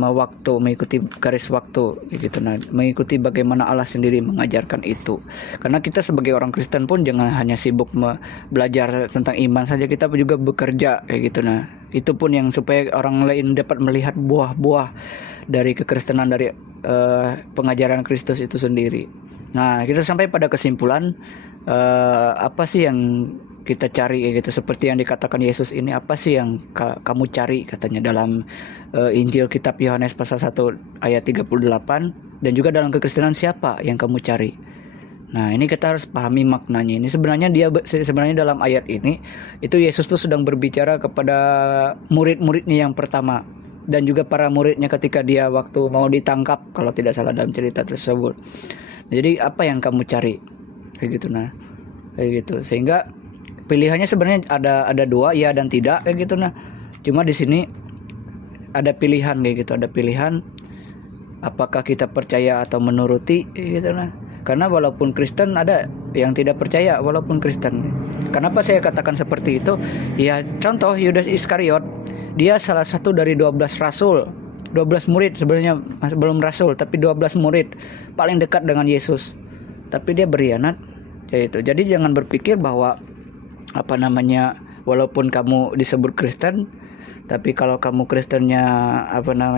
waktu, mengikuti garis waktu gitu. Mengikuti bagaimana Allah sendiri mengajarkan itu. Karena kita sebagai orang Kristen pun jangan hanya sibuk belajar tentang iman saja, kita juga bekerja kayak gitu. Itu pun yang supaya orang lain dapat melihat buah-buah dari kekristenan, dari pengajaran Kristus itu sendiri. Nah, kita sampai pada kesimpulan apa sih yang kita cari gitu, seperti yang dikatakan Yesus ini, apa sih yang kamu cari katanya dalam Injil kitab Yohanes pasal 1 ayat 38, dan juga dalam kekristenan siapa yang kamu cari. Nah, ini kita harus pahami maknanya. Ini sebenarnya dalam ayat ini itu Yesus tuh sedang berbicara kepada murid-muridnya yang pertama, dan juga para muridnya ketika dia waktu mau ditangkap kalau tidak salah dalam cerita tersebut. Jadi apa yang kamu cari? Kayak gitu. Nah, kayak gitu. Sehingga pilihannya sebenarnya ada dua, ya dan tidak, kayak gitu. Nah, cuma di sini ada pilihan kayak gitu, ada pilihan apakah kita percaya atau menuruti kayak gitu. Nah, karena walaupun Kristen ada yang tidak percaya walaupun Kristen. Kenapa saya katakan seperti itu? Ya contoh Yudas Iskariot, dia salah satu dari 12 rasul, 12 murid sebenarnya, masih belum rasul, tapi 12 murid paling dekat dengan Yesus. Tapi dia berkhianat, yaitu. Jadi jangan berpikir bahwa walaupun kamu disebut Kristen, tapi kalau kamu Kristennya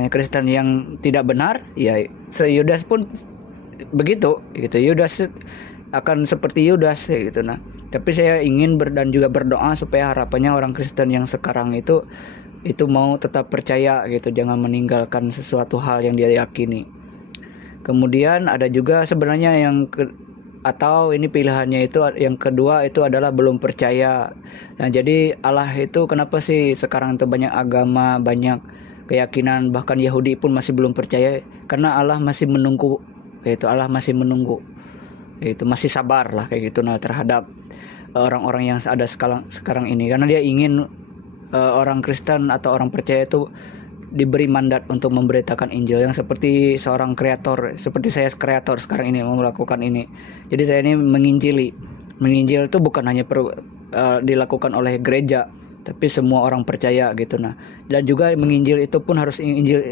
Kristen yang tidak benar, ya Yudas pun begitu gitu. Yudas akan seperti Yudas gitu. Nah, tapi saya ingin dan juga berdoa supaya harapannya orang Kristen yang sekarang itu mau tetap percaya gitu, jangan meninggalkan sesuatu hal yang dia yakini. Kemudian ada juga sebenarnya atau ini pilihannya itu yang kedua itu adalah belum percaya. Nah, jadi Allah itu kenapa sih sekarang itu banyak agama, banyak keyakinan, bahkan Yahudi pun masih belum percaya? Karena Allah masih menunggu, yaitu Allah masih menunggu, yaitu masih sabar lah kayak gitu, nah, terhadap orang-orang yang ada sekarang ini, karena dia ingin orang Kristen atau orang percaya itu diberi mandat untuk memberitakan Injil, yang seperti seorang kreator, seperti saya kreator sekarang ini melakukan ini. Jadi saya ini menginjil itu bukan hanya dilakukan oleh gereja, tapi semua orang percaya gitu. Nah, dan juga menginjil itu pun harus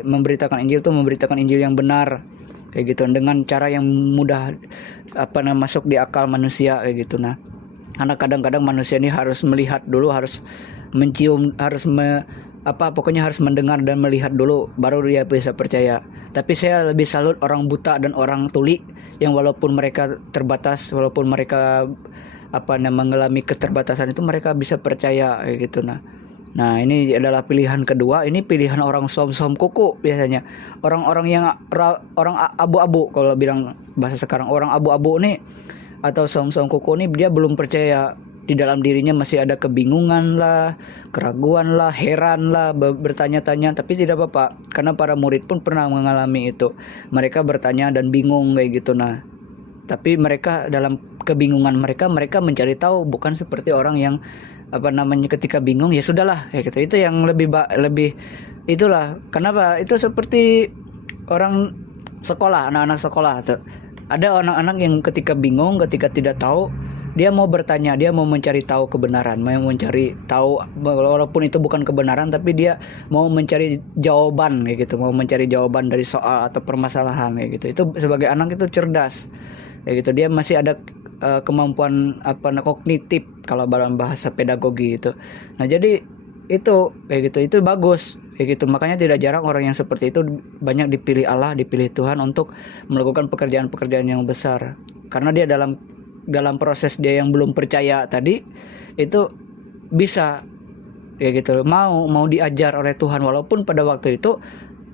memberitakan Injil yang benar kayak gitu, dengan cara yang mudah masuk di akal manusia kayak gitu. Nah, karena kadang-kadang manusia ini harus melihat dulu, harus mencium, harus pokoknya harus mendengar dan melihat dulu baru dia bisa percaya. Tapi saya lebih salut orang buta dan orang tuli yang walaupun mereka terbatas, walaupun mereka mengalami keterbatasan itu, mereka bisa percaya kayak gitu. Nah, ini adalah pilihan kedua. Ini pilihan orang som-som kuku biasanya. Orang-orang yang orang abu-abu, kalau bilang bahasa sekarang, orang abu-abu nih atau som-som kuku nih, dia belum percaya. Di dalam dirinya masih ada kebingungan lah, keraguan lah, heran lah, bertanya-tanya. Tapi tidak apa-apa, karena para murid pun pernah mengalami itu. Mereka bertanya dan bingung kayak gitu. Nah, tapi mereka dalam kebingungan mereka mencari tahu, bukan seperti orang yang ketika bingung ya sudahlah ya gitu. Itu yang lebih itulah. Kenapa? Itu seperti orang sekolah, anak-anak sekolah tuh. Ada anak-anak yang ketika bingung, ketika tidak tahu, dia mau bertanya, dia mau mencari tahu kebenaran, mau mencari tahu walaupun itu bukan kebenaran, tapi dia mau mencari jawaban kayak gitu, mau mencari jawaban dari soal atau permasalahan kayak gitu. Itu sebagai anak itu cerdas kayak gitu. Dia masih ada kemampuan kognitif kalau dalam bahasa pedagogi itu. Nah, jadi itu kayak gitu, itu bagus kayak gitu. Makanya tidak jarang orang yang seperti itu banyak dipilih Allah, dipilih Tuhan untuk melakukan pekerjaan-pekerjaan yang besar, karena dia dalam proses dia yang belum percaya tadi itu bisa kayak gitu, mau diajar oleh Tuhan. Walaupun pada waktu itu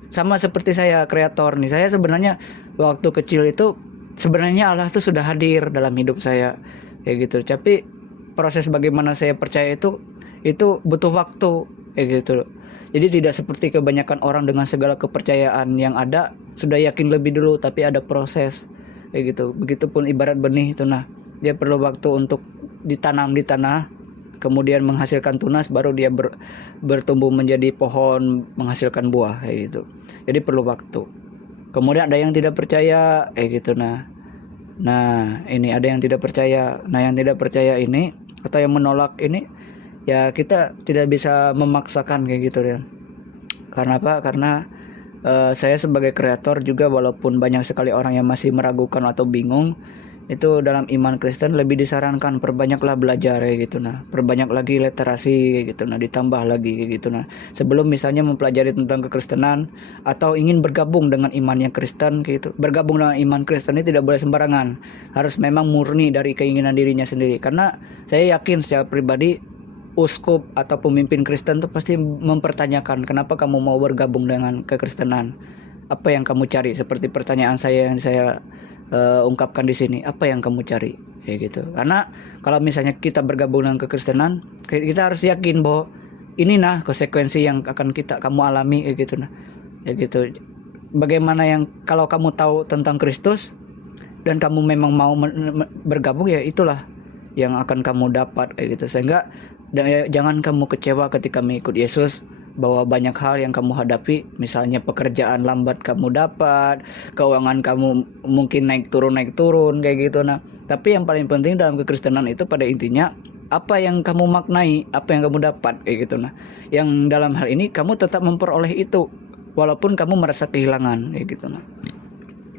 sama seperti saya kreator nih, saya sebenarnya waktu kecil itu sebenarnya Allah tuh sudah hadir dalam hidup saya kayak gitu. Tapi proses bagaimana saya percaya itu butuh waktu kayak gitu. Jadi tidak seperti kebanyakan orang dengan segala kepercayaan yang ada sudah yakin lebih dulu, tapi ada proses kayak gitu. Begitupun ibarat benih itu, nah, dia perlu waktu untuk ditanam di tanah, kemudian menghasilkan tunas, baru dia bertumbuh menjadi pohon menghasilkan buah kayak gitu. Jadi perlu waktu. Kemudian ada yang tidak percaya kayak gitu. Nah, ini ada yang tidak percaya. Nah, yang tidak percaya ini atau yang menolak ini, ya kita tidak bisa memaksakan kayak gitu ya. Karena apa? Karena saya sebagai kreator juga, walaupun banyak sekali orang yang masih meragukan atau bingung, itu dalam iman Kristen lebih disarankan perbanyaklah belajar kayak gitu. Nah, perbanyak lagi literasi kayak gitu. Nah, ditambah lagi kayak gitu. Nah, sebelum misalnya mempelajari tentang kekristenan atau ingin bergabung dengan iman yang Kristen kayak gitu. Bergabung dengan iman Kristen ini tidak boleh sembarangan. Harus memang murni dari keinginan dirinya sendiri. Karena saya yakin secara pribadi uskup atau pemimpin Kristen itu pasti mempertanyakan kenapa kamu mau bergabung dengan kekristenan. Apa yang kamu cari? Seperti pertanyaan saya yang saya ungkapkan di sini, apa yang kamu cari kayak gitu. Karena kalau misalnya kita bergabung dengan kekristenan, kita harus yakin bahwa ini nah konsekuensi yang akan kamu alami kayak gitu. Nah kayak gitu. Bagaimana yang kalau kamu tahu tentang Kristus dan kamu memang mau bergabung, ya itulah yang akan kamu dapat kayak gitu. Sehingga jangan kamu kecewa ketika mengikut Yesus bahwa banyak hal yang kamu hadapi, misalnya pekerjaan lambat kamu dapat, keuangan kamu mungkin naik turun kayak gitu. Nah, tapi yang paling penting dalam kekristenan itu pada intinya apa yang kamu maknai, apa yang kamu dapat kayak gitu. Nah, yang dalam hal ini kamu tetap memperoleh itu walaupun kamu merasa kehilangan kayak gitu. Nah,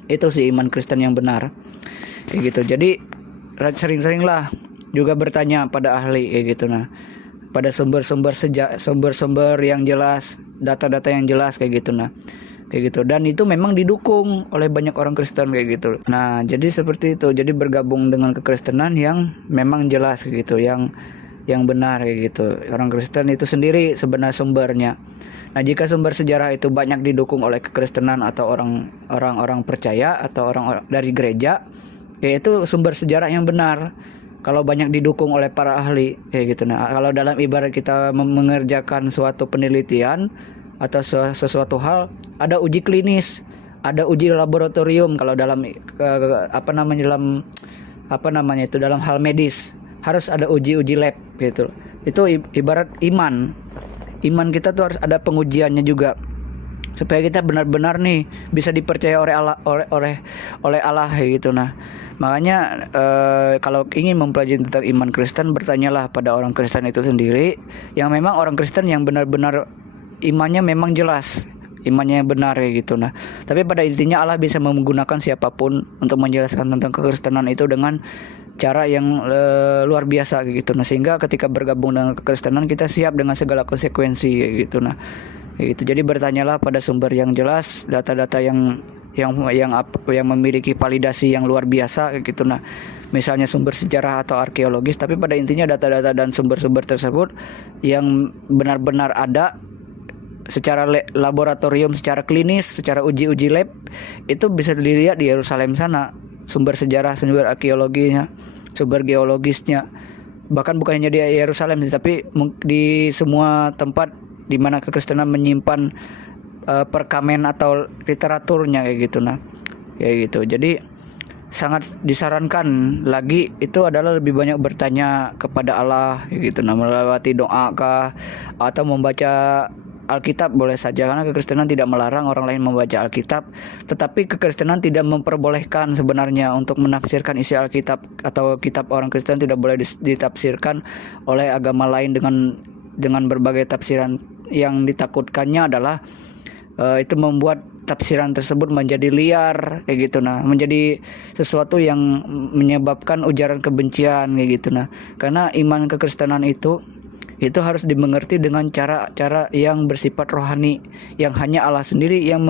itu sih iman Kristen yang benar kayak gitu. Jadi sering-seringlah juga bertanya pada ahli kayak gitu. Nah, pada sumber-sumber yang jelas, data-data yang jelas kayak gitu. Nah, kayak gitu. Dan itu memang didukung oleh banyak orang Kristen kayak gitu. Nah, jadi seperti itu. Jadi bergabung dengan kekristenan yang memang jelas kayak gitu, yang benar kayak gitu. Orang Kristen itu sendiri sebenarnya sumbernya. Nah, jika sumber sejarah itu banyak didukung oleh kekristenan atau orang-orang percaya atau orang dari gereja, yaitu sumber sejarah yang benar. Kalau banyak didukung oleh para ahli kayak gitu. Nah, kalau dalam ibarat kita mengerjakan suatu penelitian atau sesuatu hal, ada uji klinis, ada uji laboratorium. Kalau dalam dalam hal medis harus ada uji lab gitu. Itu ibarat iman. Iman kita tuh harus ada pengujiannya juga, supaya kita benar-benar nih bisa dipercaya oleh Allah gitu. Nah, makanya kalau ingin mempelajari tentang iman Kristen, bertanyalah pada orang Kristen itu sendiri, yang memang orang Kristen yang benar-benar imannya memang jelas, imannya benar kayak gitu. Nah, tapi pada intinya Allah bisa menggunakan siapapun untuk menjelaskan tentang kekristenan itu dengan cara yang luar biasa kayak gitu. Nah, sehingga ketika bergabung dengan kekristenan kita siap dengan segala konsekuensi kayak gitu. Nah, kayak gitu. Jadi bertanyalah pada sumber yang jelas, data-data yang memiliki validasi yang luar biasa kayak gitu. Nah, misalnya sumber sejarah atau arkeologis, tapi pada intinya data-data dan sumber-sumber tersebut yang benar-benar ada secara laboratorium, secara klinis, secara uji lab, itu bisa dilihat di Yerusalem sana. Sumber sejarah, sumber arkeologinya, sumber geologisnya, bahkan bukan hanya di Yerusalem, tapi di semua tempat di mana kekristenan menyimpan perkamen atau literaturnya kayak gitu. Nah, kayak gitu. Jadi sangat disarankan lagi itu adalah lebih banyak bertanya kepada Allah kayak gitu. Nah, melewati doa kah atau membaca Alkitab boleh saja, karena kekristenan tidak melarang orang lain membaca Alkitab, tetapi kekristenan tidak memperbolehkan sebenarnya untuk menafsirkan isi Alkitab, atau kitab orang Kristen tidak boleh ditafsirkan oleh agama lain dengan berbagai tafsiran. Yang ditakutkannya adalah itu membuat tafsiran tersebut menjadi liar kayak gitu. Nah, menjadi sesuatu yang menyebabkan ujaran kebencian kayak gitu. Nah, karena iman kekristenan itu harus dimengerti dengan cara-cara yang bersifat rohani, yang hanya Allah sendiri yang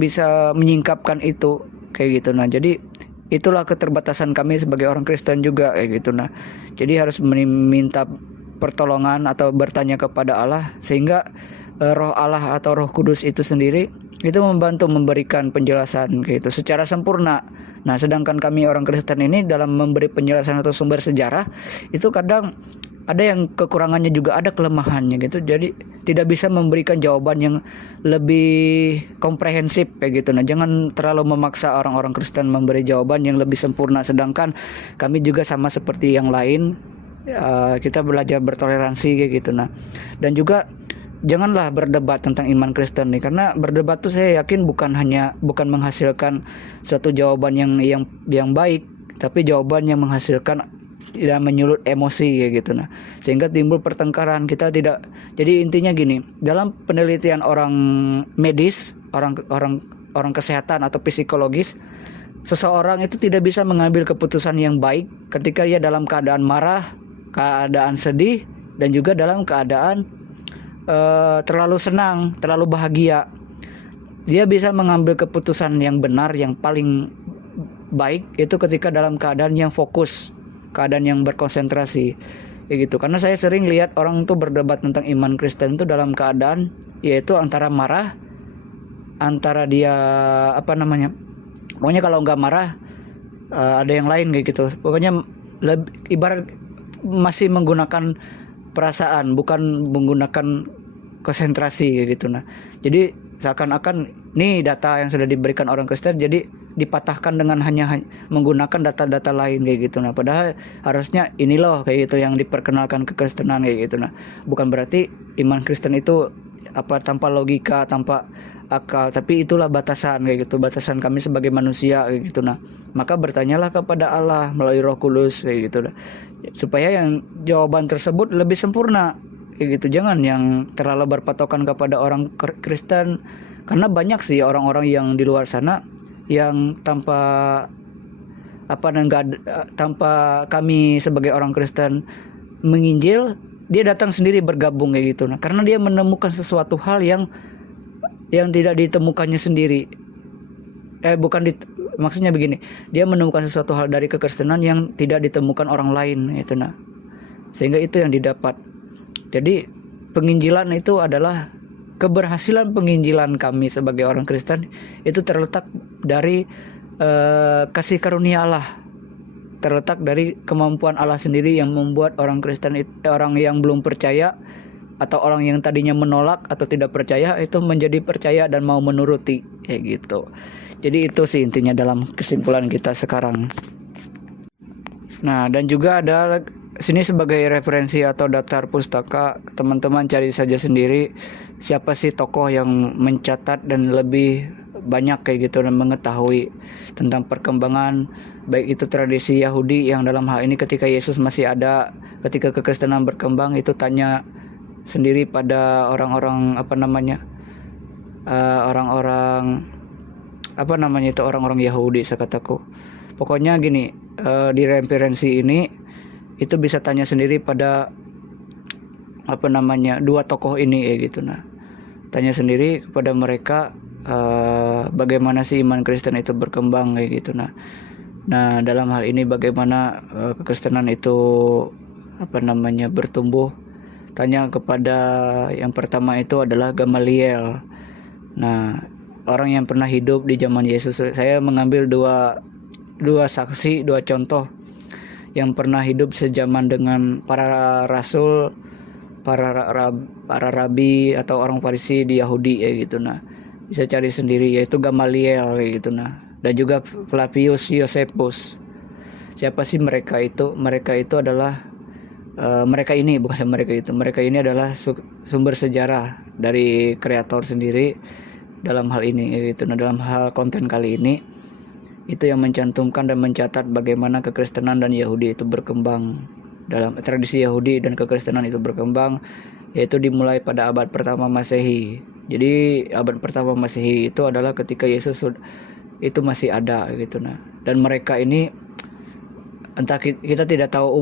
bisa menyingkapkan itu kayak gitu. Nah, jadi itulah keterbatasan kami sebagai orang Kristen juga kayak gitu. Nah, jadi harus meminta pertolongan atau bertanya kepada Allah, sehingga Roh Allah atau Roh Kudus itu sendiri itu membantu memberikan penjelasan gitu secara sempurna. Nah, sedangkan kami orang Kristen ini dalam memberi penjelasan atau sumber sejarah itu kadang ada yang kekurangannya, juga ada kelemahannya gitu. Jadi tidak bisa memberikan jawaban yang lebih komprehensif kayak gitu. Nah, jangan terlalu memaksa orang-orang Kristen memberi jawaban yang lebih sempurna, sedangkan kami juga sama seperti yang lain, kita belajar bertoleransi kayak gitu. Nah, dan juga janganlah berdebat tentang iman Kristen nih, karena berdebat tuh saya yakin bukan menghasilkan suatu jawaban yang baik, tapi jawaban yang menghasilkan dan menyulut emosi kayak gitu. Nah, sehingga timbul pertengkaran. Kita tidak, jadi intinya gini, dalam penelitian orang medis, orang kesehatan atau psikologis, seseorang itu tidak bisa mengambil keputusan yang baik ketika ia dalam keadaan marah, keadaan sedih, dan juga dalam keadaan terlalu senang, terlalu bahagia. Dia bisa mengambil keputusan yang benar, yang paling baik itu ketika dalam keadaan yang fokus, keadaan yang berkonsentrasi, kayak gitu. Karena saya sering lihat orang tuh berdebat tentang iman Kristen itu dalam keadaan yaitu antara marah, antara dia pokoknya kalau nggak marah ada yang lain kayak gitu. Pokoknya ibarat masih menggunakan perasaan, bukan menggunakan konsentrasi kayak gitu. Nah, jadi seakan-akan nih data yang sudah diberikan orang Kristen jadi dipatahkan dengan hanya menggunakan data-data lain kayak gitu. Nah, padahal harusnya ini loh kayak gitu yang diperkenalkan kekristenan kayak gitu. Nah, bukan berarti iman Kristen itu tanpa logika, tanpa akal, tapi itulah batasan kayak gitu, batasan kami sebagai manusia kayak gitu. Nah, maka bertanyalah kepada Allah melalui Roh Kudus kayak gitu, supaya yang jawaban tersebut lebih sempurna kayak gitu. Jangan yang terlalu berpatokan kepada orang Kristen, karena banyak sih orang-orang yang di luar sana yang tanpa kami sebagai orang Kristen menginjil, dia datang sendiri bergabung kayak gitu. Nah, karena dia menemukan sesuatu hal yang tidak ditemukannya sendiri. Maksudnya begini, dia menemukan sesuatu hal dari kekristenan yang tidak ditemukan orang lain gitu. Nah, sehingga itu yang didapat. Jadi penginjilan itu adalah keberhasilan penginjilan kami sebagai orang Kristen itu terletak dari kasih karunia Allah, terletak dari kemampuan Allah sendiri yang membuat orang Kristen orang yang belum percaya atau orang yang tadinya menolak atau tidak percaya itu menjadi percaya dan mau menuruti kayak gitu. Jadi itu sih intinya dalam kesimpulan kita sekarang. Nah, dan juga ada sini sebagai referensi atau daftar pustaka, teman-teman cari saja sendiri siapa sih tokoh yang mencatat dan lebih banyak kayak gitu dan mengetahui tentang perkembangan baik itu tradisi Yahudi yang dalam hal ini ketika Yesus masih ada, ketika kekristenan berkembang, itu tanya sendiri pada orang-orang orang-orang Yahudi sekataku. Pokoknya gini, di referensi ini itu bisa tanya sendiri pada dua tokoh ini gitu. Nah, tanya sendiri kepada mereka bagaimana sih iman Kristen itu berkembang kayak gitu. Nah, dalam hal ini bagaimana kekristenan itu bertumbuh. Tanya kepada yang pertama itu adalah Gamaliel. Nah, orang yang pernah hidup di zaman Yesus. Saya mengambil dua saksi, dua contoh yang pernah hidup sejaman dengan para rasul, para rabi atau orang Farisi di Yahudi gitu. Nah, bisa cari sendiri yaitu Gamaliel gitu. Nah, dan juga Flavius Josephus. Siapa sih mereka itu? Mereka ini adalah sumber sejarah dari kreator sendiri dalam hal ini gitu. Nah, dalam hal konten kali ini itu yang mencantumkan dan mencatat bagaimana kekristenan dan Yahudi itu berkembang, dalam tradisi Yahudi dan kekristenan itu berkembang, yaitu dimulai pada abad pertama Masehi. Jadi abad pertama Masehi itu adalah ketika Yesus itu masih ada gitu. Nah, dan mereka ini entah kita tidak tahu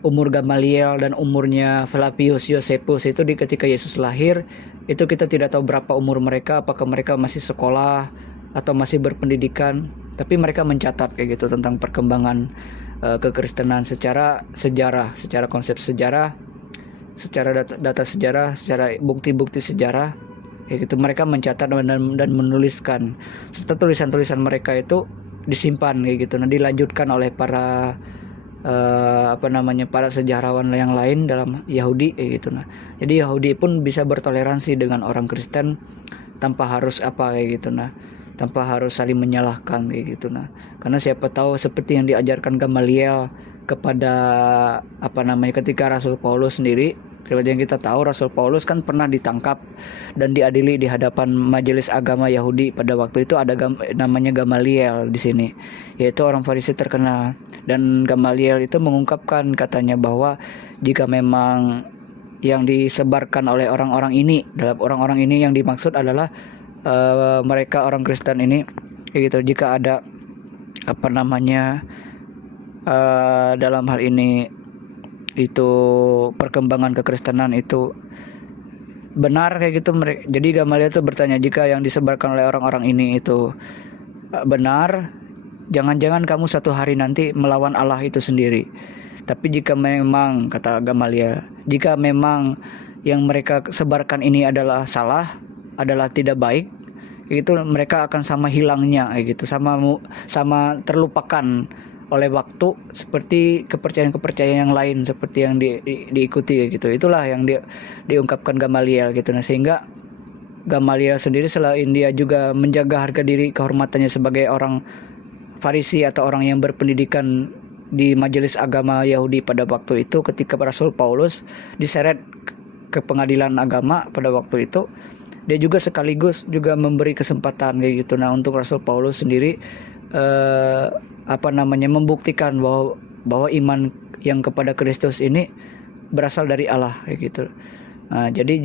umur Gamaliel dan umurnya Flavius Josephus itu ketika Yesus lahir, itu kita tidak tahu berapa umur mereka, apakah mereka masih sekolah atau masih berpendidikan, tapi mereka mencatat kayak gitu tentang perkembangan kekristenan secara sejarah, secara konsep sejarah, secara data sejarah, secara bukti-bukti sejarah kayak gitu. Mereka mencatat dan menuliskan, serta tulisan-tulisan mereka itu disimpan kayak gitu. Nah, dilanjutkan oleh para para sejarawan yang lain dalam Yahudi kayak gitu. Nah, jadi Yahudi pun bisa bertoleransi dengan orang Kristen tanpa harus kayak gitu. Nah, tanpa harus saling menyalahkan kayak gitu. Nah, karena siapa tahu seperti yang diajarkan Gamaliel kepada ketika Rasul Paulus sendiri. Seperti yang kita tahu, Rasul Paulus kan pernah ditangkap dan diadili di hadapan majelis agama Yahudi. Pada waktu itu ada namanya Gamaliel di sini, yaitu orang Farisi terkenal. Dan Gamaliel itu mengungkapkan katanya bahwa jika memang yang disebarkan oleh orang-orang ini, dalam orang-orang ini yang dimaksud adalah mereka orang Kristen ini, kayak gitu. Jika ada apa namanya dalam hal ini itu perkembangan kekristenan itu benar kayak gitu, jadi Gamaliel itu bertanya, jika yang disebarkan oleh orang-orang ini itu benar, jangan-jangan kamu satu hari nanti melawan Allah itu sendiri. Tapi jika memang, kata Gamaliel, jika memang yang mereka sebarkan ini adalah salah, adalah tidak baik, itu mereka akan sama hilangnya kayak gitu, sama terlupakan oleh waktu, seperti kepercayaan-kepercayaan yang lain seperti yang diikuti kayak gitu. Itulah yang diungkapkan Gamaliel gitu. Nah, sehingga Gamaliel sendiri selain dia juga menjaga harga diri kehormatannya sebagai orang Farisi atau orang yang berpendidikan di majelis agama Yahudi pada waktu itu, ketika Rasul Paulus diseret ke pengadilan agama pada waktu itu, dia juga sekaligus juga memberi kesempatan kayak gitu. Nah, untuk Rasul Paulus sendiri membuktikan bahwa iman yang kepada Kristus ini berasal dari Allah kayak gitu. Nah, jadi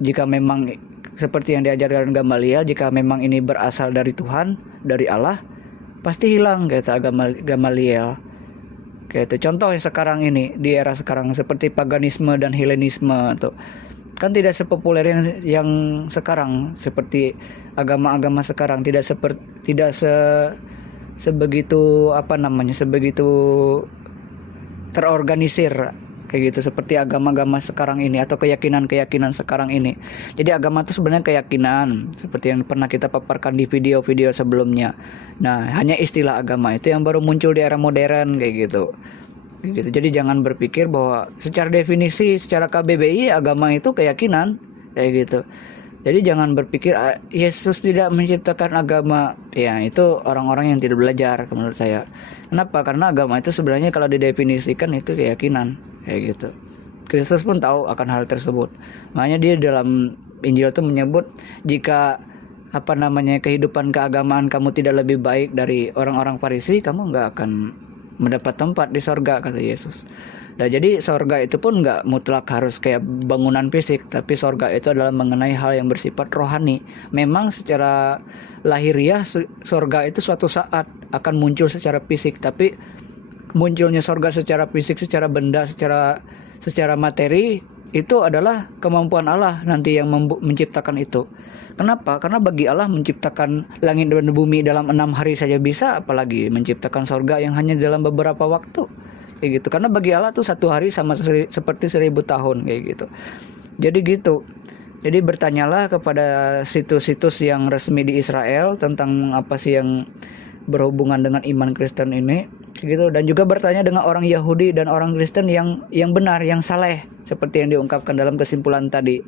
jika memang seperti yang diajarkan Gamaliel, jika memang ini berasal dari Tuhan, dari Allah, pasti hilang kata Gamaliel. Kayak itu. Contoh sekarang ini, di era sekarang, seperti paganisme dan Helenisme tuh, kan tidak sepopuler yang sekarang, seperti agama-agama sekarang, sebegitu terorganisir kayak gitu, seperti agama-agama sekarang ini atau keyakinan-keyakinan sekarang ini. Jadi agama itu sebenarnya keyakinan, seperti yang pernah kita paparkan di video-video sebelumnya. Nah, hanya istilah agama itu yang baru muncul di era modern kayak gitu. Jadi jangan berpikir bahwa secara definisi, secara KBBI agama itu keyakinan kayak gitu. Jadi jangan berpikir Yesus tidak menciptakan agama. Ya, itu orang-orang yang tidak belajar menurut saya. Kenapa? Karena agama itu sebenarnya kalau didefinisikan itu keyakinan kayak gitu. Kristus pun tahu akan hal tersebut. Makanya dia dalam Injil itu menyebut, jika kehidupan keagamaan kamu tidak lebih baik dari orang-orang Farisi, kamu nggak akan mendapat tempat di sorga, kata Yesus. Nah, jadi sorga itu pun nggak mutlak harus kayak bangunan fisik, tapi sorga itu adalah mengenai hal yang bersifat rohani. Memang secara lahiriah sorga itu suatu saat akan muncul secara fisik, tapi munculnya sorga secara fisik, secara benda, secara materi, itu adalah kemampuan Allah nanti yang menciptakan itu. Kenapa? Karena bagi Allah menciptakan langit dan bumi dalam 6 hari saja bisa, apalagi menciptakan sorga yang hanya dalam beberapa waktu kayak gitu. Karena bagi Allah tuh satu hari sama seperti 1000 tahun kayak gitu. Jadi gitu. Jadi bertanyalah kepada situs-situs yang resmi di Israel tentang apa sih yang berhubungan dengan iman Kristen ini gitu, dan juga bertanya dengan orang Yahudi dan orang Kristen yang benar, yang saleh, seperti yang diungkapkan dalam kesimpulan tadi.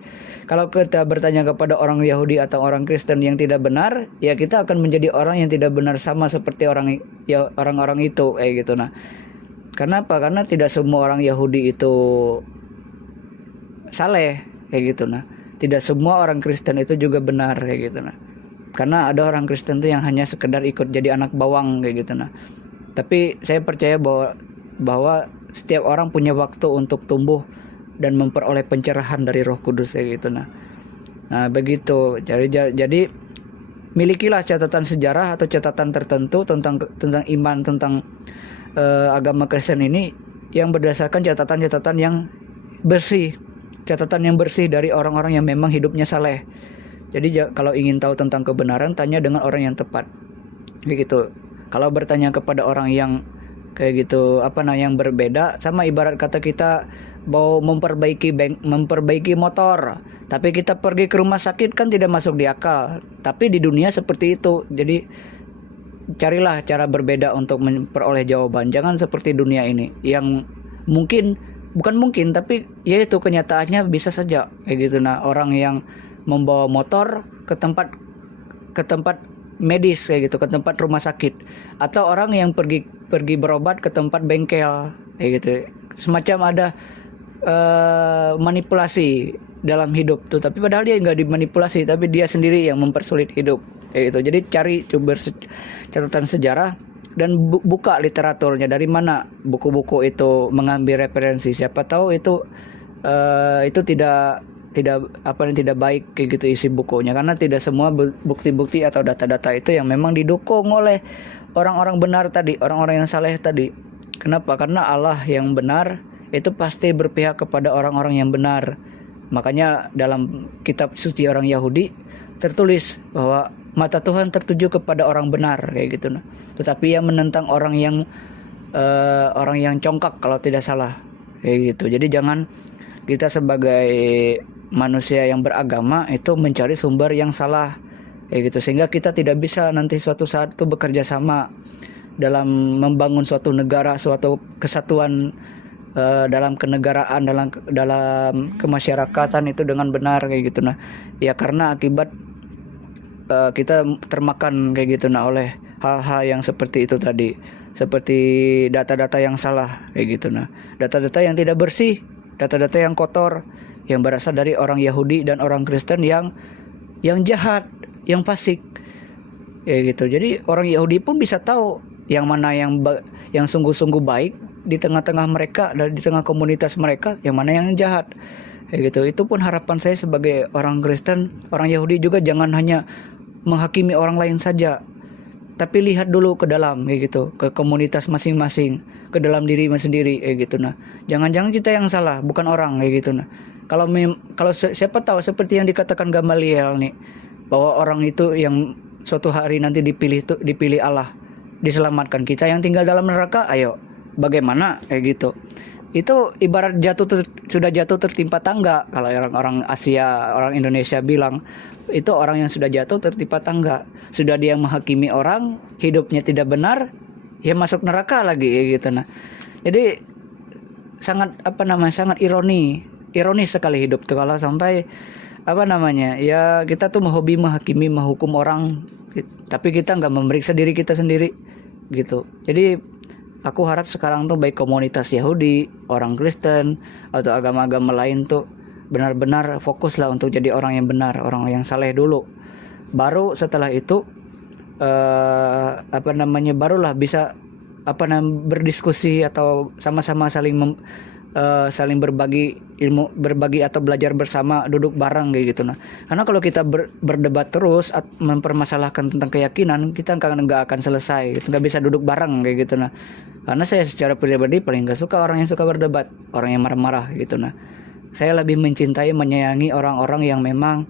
Kalau kita bertanya kepada orang Yahudi atau orang Kristen yang tidak benar, ya kita akan menjadi orang yang tidak benar, sama seperti orang-orang itu kayak gitu. Nah, kenapa? Karena tidak semua orang Yahudi itu saleh kayak gitu. Nah, tidak semua orang Kristen itu juga benar kayak gitu. Nah, karena ada orang Kristen itu yang hanya sekedar ikut jadi anak bawang kayak gitu. Nah, tapi saya percaya bahwa setiap orang punya waktu untuk tumbuh dan memperoleh pencerahan dari Roh Kudus kayak gitu. Nah, begitu. Jadi milikilah catatan sejarah atau catatan tertentu tentang iman, tentang agama Kristen ini, yang berdasarkan catatan-catatan yang bersih, dari orang-orang yang memang hidupnya saleh. Jadi kalau ingin tahu tentang kebenaran, tanya dengan orang yang tepat kayak gitu. Kalau bertanya kepada orang yang kayak gitu yang berbeda, sama ibarat kata kita mau memperbaiki motor, tapi kita pergi ke rumah sakit, kan tidak masuk di akal. Tapi di dunia seperti itu. Jadi carilah cara berbeda untuk memperoleh jawaban. Jangan seperti dunia ini yang bukan mungkin, tapi yaitu kenyataannya bisa saja kayak gitu. Nah, orang yang membawa motor ke tempat medis kayak gitu, ke tempat rumah sakit, atau orang yang pergi berobat ke tempat bengkel kayak gitu. Semacam ada manipulasi dalam hidup tuh, tapi padahal dia nggak dimanipulasi, tapi dia sendiri yang mempersulit hidup kayak gitu. Jadi cari catatan sejarah dan buka literaturnya, dari mana buku-buku itu mengambil referensi. Siapa tahu itu tidak tidak baik kayak gitu isi bukunya, karena tidak semua bukti-bukti atau data-data itu yang memang didukung oleh orang-orang benar tadi, orang-orang yang saleh tadi. Kenapa? Karena Allah yang benar itu pasti berpihak kepada orang-orang yang benar. Makanya dalam kitab suci orang Yahudi tertulis bahwa mata Tuhan tertuju kepada orang benar kayak gitu. Nah, tetapi yang menentang orang yang congkak kalau tidak salah kayak gitu. Jadi jangan kita sebagai manusia yang beragama itu mencari sumber yang salah kayak gitu, sehingga kita tidak bisa nanti suatu saat itu bekerja sama dalam membangun suatu negara, suatu kesatuan dalam kenegaraan, dalam kemasyarakatan itu dengan benar kayak gitu. Nah, ya karena akibat kita termakan kayak gitu oleh hal-hal yang seperti itu tadi, seperti data-data yang salah kayak gitu. Nah, data-data yang tidak bersih, data-data yang kotor, yang berasal dari orang Yahudi dan orang Kristen yang jahat, yang fasik kayak gitu. Jadi orang Yahudi pun bisa tahu yang mana yang sungguh-sungguh baik di tengah-tengah mereka dan di tengah komunitas mereka, yang mana yang jahat kayak gitu. Itu pun harapan saya sebagai orang Kristen, orang Yahudi juga jangan hanya menghakimi orang lain saja, tapi lihat dulu ke dalam kayak gitu, ke komunitas masing-masing, ke dalam diri sendiri kayak gitu. Nah, jangan-jangan kita yang salah, bukan orang kayak gitu. Nah, kalau siapa tahu seperti yang dikatakan Gamaliel nih, bahwa orang itu yang suatu hari nanti dipilih Allah, diselamatkan. Kita yang tinggal dalam neraka, ayo bagaimana kayak gitu. Itu ibarat sudah jatuh tertimpa tangga. Kalau orang Asia, orang Indonesia bilang, itu orang yang sudah jatuh tertimpa tangga. Sudah dia menghakimi orang, hidupnya tidak benar, ya masuk neraka lagi kayak gitu. Nah, jadi sangat sangat ironis sekali hidup tuh kalau sampai ya kita tuh hobi menghakimi, menghukum orang, tapi kita nggak memeriksa diri kita sendiri gitu. Jadi aku harap sekarang tuh baik komunitas Yahudi, orang Kristen, atau agama-agama lain tuh benar-benar fokuslah untuk jadi orang yang benar, orang yang saleh dulu. Baru setelah itu barulah bisa berdiskusi atau sama-sama saling berbagi ilmu, berbagi atau belajar bersama, duduk bareng kayak gitu. Nah, karena kalau kita berdebat terus mempermasalahkan tentang keyakinan, kita nggak akan selesai, nggak bisa duduk bareng kayak gitu. Nah, karena saya secara pribadi paling nggak suka orang yang suka berdebat, orang yang marah-marah gitu. Nah, saya lebih mencintai, menyayangi orang-orang yang memang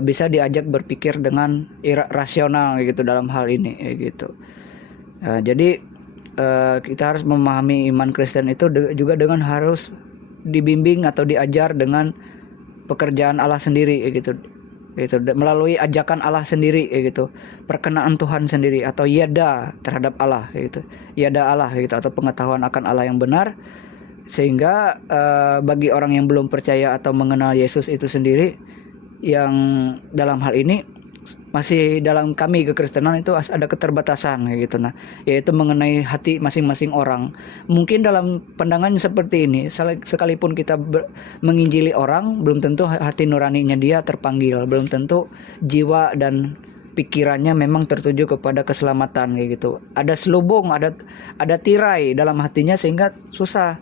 bisa diajak berpikir dengan rasional gitu dalam hal ini kayak gitu. Jadi kita harus memahami iman Kristen itu juga dengan harus dibimbing atau diajar dengan pekerjaan Allah sendiri gitu, melalui ajakan Allah sendiri gitu, perkenaan Tuhan sendiri atau yada terhadap Allah gitu, yada Allah gitu, atau pengetahuan akan Allah yang benar, sehingga bagi orang yang belum percaya atau mengenal Yesus itu sendiri, yang dalam hal ini masih dalam kami kekristenan itu ada keterbatasan kayak gitu. Nah, yaitu mengenai hati masing-masing orang. Mungkin dalam pandangan seperti ini, sekalipun kita menginjili orang, belum tentu hati nuraninya dia terpanggil, belum tentu jiwa dan pikirannya memang tertuju kepada keselamatan kayak gitu. Ada selubung, ada tirai dalam hatinya sehingga susah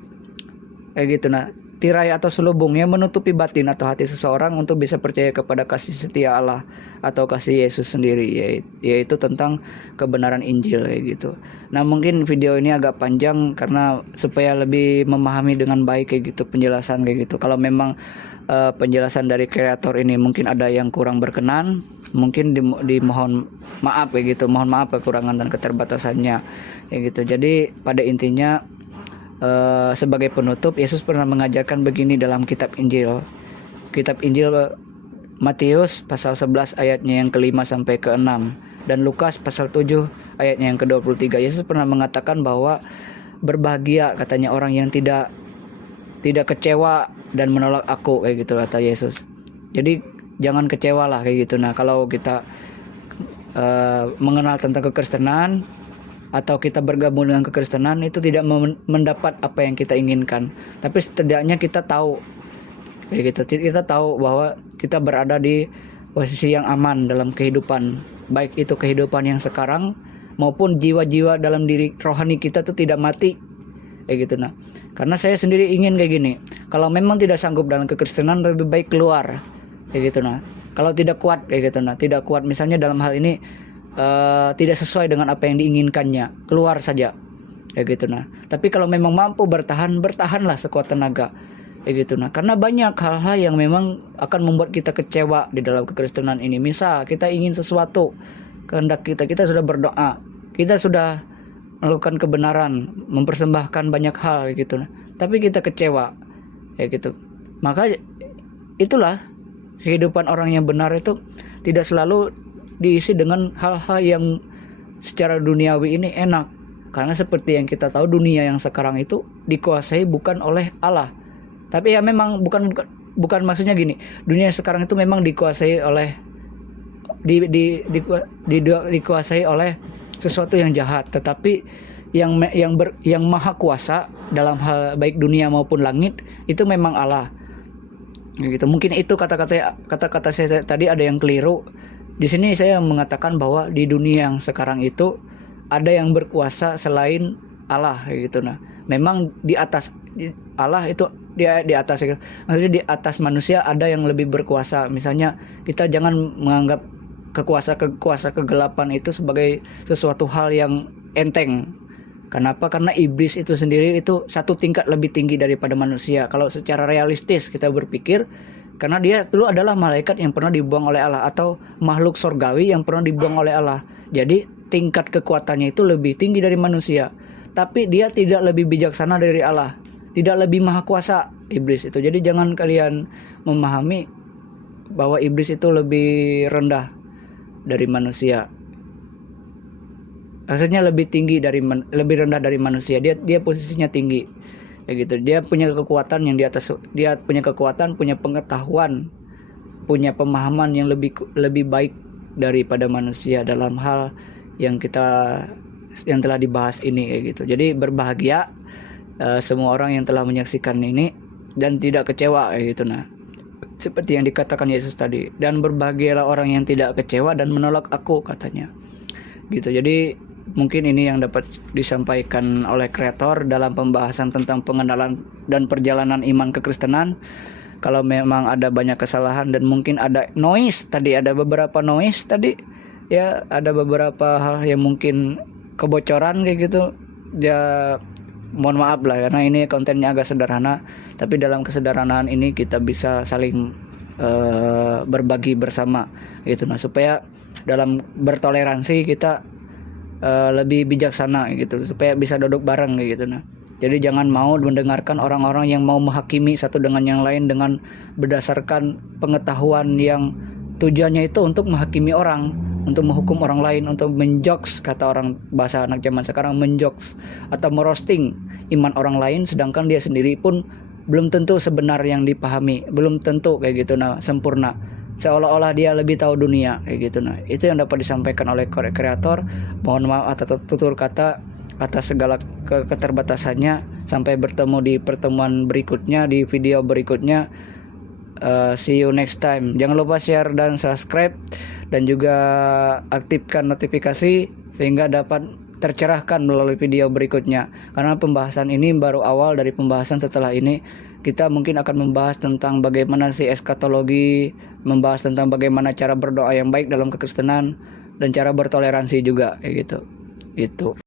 kayak gitu. Nah, tirai atau selubung yang menutupi batin atau hati seseorang untuk bisa percaya kepada kasih setia Allah atau kasih Yesus sendiri, yaitu tentang kebenaran Injil kayak gitu. Nah, mungkin video ini agak panjang karena supaya lebih memahami dengan baik kayak gitu penjelasan kayak gitu. Kalau memang penjelasan dari kreator ini mungkin ada yang kurang berkenan, mungkin dimohon maaf kayak gitu. Mohon maaf kekurangan dan keterbatasannya kayak gitu. Jadi pada intinya sebagai penutup, Yesus pernah mengajarkan begini dalam kitab Injil Matius pasal 11 ayatnya yang ke-5 sampai ke-6 dan Lukas pasal 7 ayatnya yang ke-23. Yesus pernah mengatakan bahwa berbahagia katanya orang yang tidak kecewa dan menolak aku kayak gitu kata Yesus. Jadi jangan kecewalah kayak gitu. Nah, kalau kita mengenal tentang kekristenan atau kita bergabung dengan kekristenan itu tidak mendapat apa yang kita inginkan, tapi setidaknya kita tahu kayak gitu. Kita tahu bahwa kita berada di posisi yang aman dalam kehidupan, baik itu kehidupan yang sekarang maupun jiwa-jiwa dalam diri rohani kita itu tidak mati kayak gitu. Nah, karena saya sendiri ingin kayak gini, kalau memang tidak sanggup dalam kekristenan lebih baik keluar kayak gitu. Nah, kalau tidak kuat kayak gitu, nah tidak kuat misalnya dalam hal ini tidak sesuai dengan apa yang diinginkannya, keluar saja kayak gitu. Nah, tapi kalau memang mampu bertahan, bertahanlah sekuat tenaga kayak gitu. Nah, karena banyak hal-hal yang memang akan membuat kita kecewa di dalam kekristenan ini. Misal kita ingin sesuatu, kehendak kita sudah berdoa, kita sudah melakukan kebenaran, mempersembahkan banyak hal kayak gitu. Nah, tapi kita kecewa kayak gitu. Maka itulah kehidupan orang yang benar itu tidak selalu diisi dengan hal-hal yang secara duniawi ini enak. Karena seperti yang kita tahu, dunia yang sekarang itu dikuasai bukan oleh Allah. Tapi ya memang bukan maksudnya gini. Dunia sekarang itu memang dikuasai oleh dikuasai oleh sesuatu yang jahat, tetapi yang maha kuasa dalam hal baik dunia maupun langit itu memang Allah. Gitu. Mungkin itu kata-kata saya tadi ada yang keliru. Di sini saya mengatakan bahwa di dunia yang sekarang itu ada yang berkuasa selain Allah gitu. Nah, memang di atas Allah itu dia di atas, maksudnya di atas manusia ada yang lebih berkuasa. Misalnya kita jangan menganggap kekuasa kegelapan itu sebagai sesuatu hal yang enteng. Kenapa? Karena iblis itu sendiri itu satu tingkat lebih tinggi daripada manusia. Kalau secara realistis kita berpikir, karena dia dulu adalah malaikat yang pernah dibuang oleh Allah, atau makhluk sorgawi yang pernah dibuang oleh Allah. Jadi tingkat kekuatannya itu lebih tinggi dari manusia. Tapi dia tidak lebih bijaksana dari Allah, tidak lebih maha kuasa iblis itu. Jadi jangan kalian memahami bahwa iblis itu lebih rendah dari manusia. Maksudnya lebih rendah dari manusia. Dia posisinya tinggi. Kayak gitu. Dia punya kekuatan yang di atas, dia punya kekuatan, punya pengetahuan, punya pemahaman yang lebih baik daripada manusia dalam hal yang telah dibahas ini kayak gitu. Jadi berbahagia semua orang yang telah menyaksikan ini dan tidak kecewa kayak gitu. Nah, seperti yang dikatakan Yesus tadi, dan berbahagialah orang yang tidak kecewa dan menolak aku, katanya. Gitu. Jadi mungkin ini yang dapat disampaikan oleh kreator dalam pembahasan tentang pengenalan dan perjalanan iman kekristenan. Kalau memang ada banyak kesalahan dan mungkin ada noise tadi, ada beberapa noise tadi, ya ada beberapa hal yang mungkin kebocoran kayak gitu, ya mohon maaf lah, karena ini kontennya agak sederhana. Tapi dalam kesederhanaan ini kita bisa saling berbagi bersama gitu. Nah, supaya dalam bertoleransi kita lebih bijaksana gitu, supaya bisa duduk bareng gitu. Nah, jadi jangan mau mendengarkan orang-orang yang mau menghakimi satu dengan yang lain dengan berdasarkan pengetahuan yang tujuannya itu untuk menghakimi orang, untuk menghukum orang lain, untuk menjokes, kata orang bahasa anak zaman sekarang, menjokes atau merosting iman orang lain, sedangkan dia sendiri pun belum tentu sebenar yang dipahami, belum tentu kayak gitu. Nah, sempurna, seolah-olah dia lebih tahu dunia kayak gitu. Nah, itu yang dapat disampaikan oleh kreator. Mohon maaf atas tutur kata, atas segala keterbatasannya. Sampai bertemu di pertemuan berikutnya, di video berikutnya. See you next time. Jangan lupa share dan subscribe, dan juga aktifkan notifikasi sehingga dapat tercerahkan melalui video berikutnya. Karena pembahasan ini baru awal dari pembahasan. Setelah ini kita mungkin akan membahas tentang bagaimana sih eskatologi, membahas tentang bagaimana cara berdoa yang baik dalam kekristenan, dan cara bertoleransi juga kayak gitu. Itu.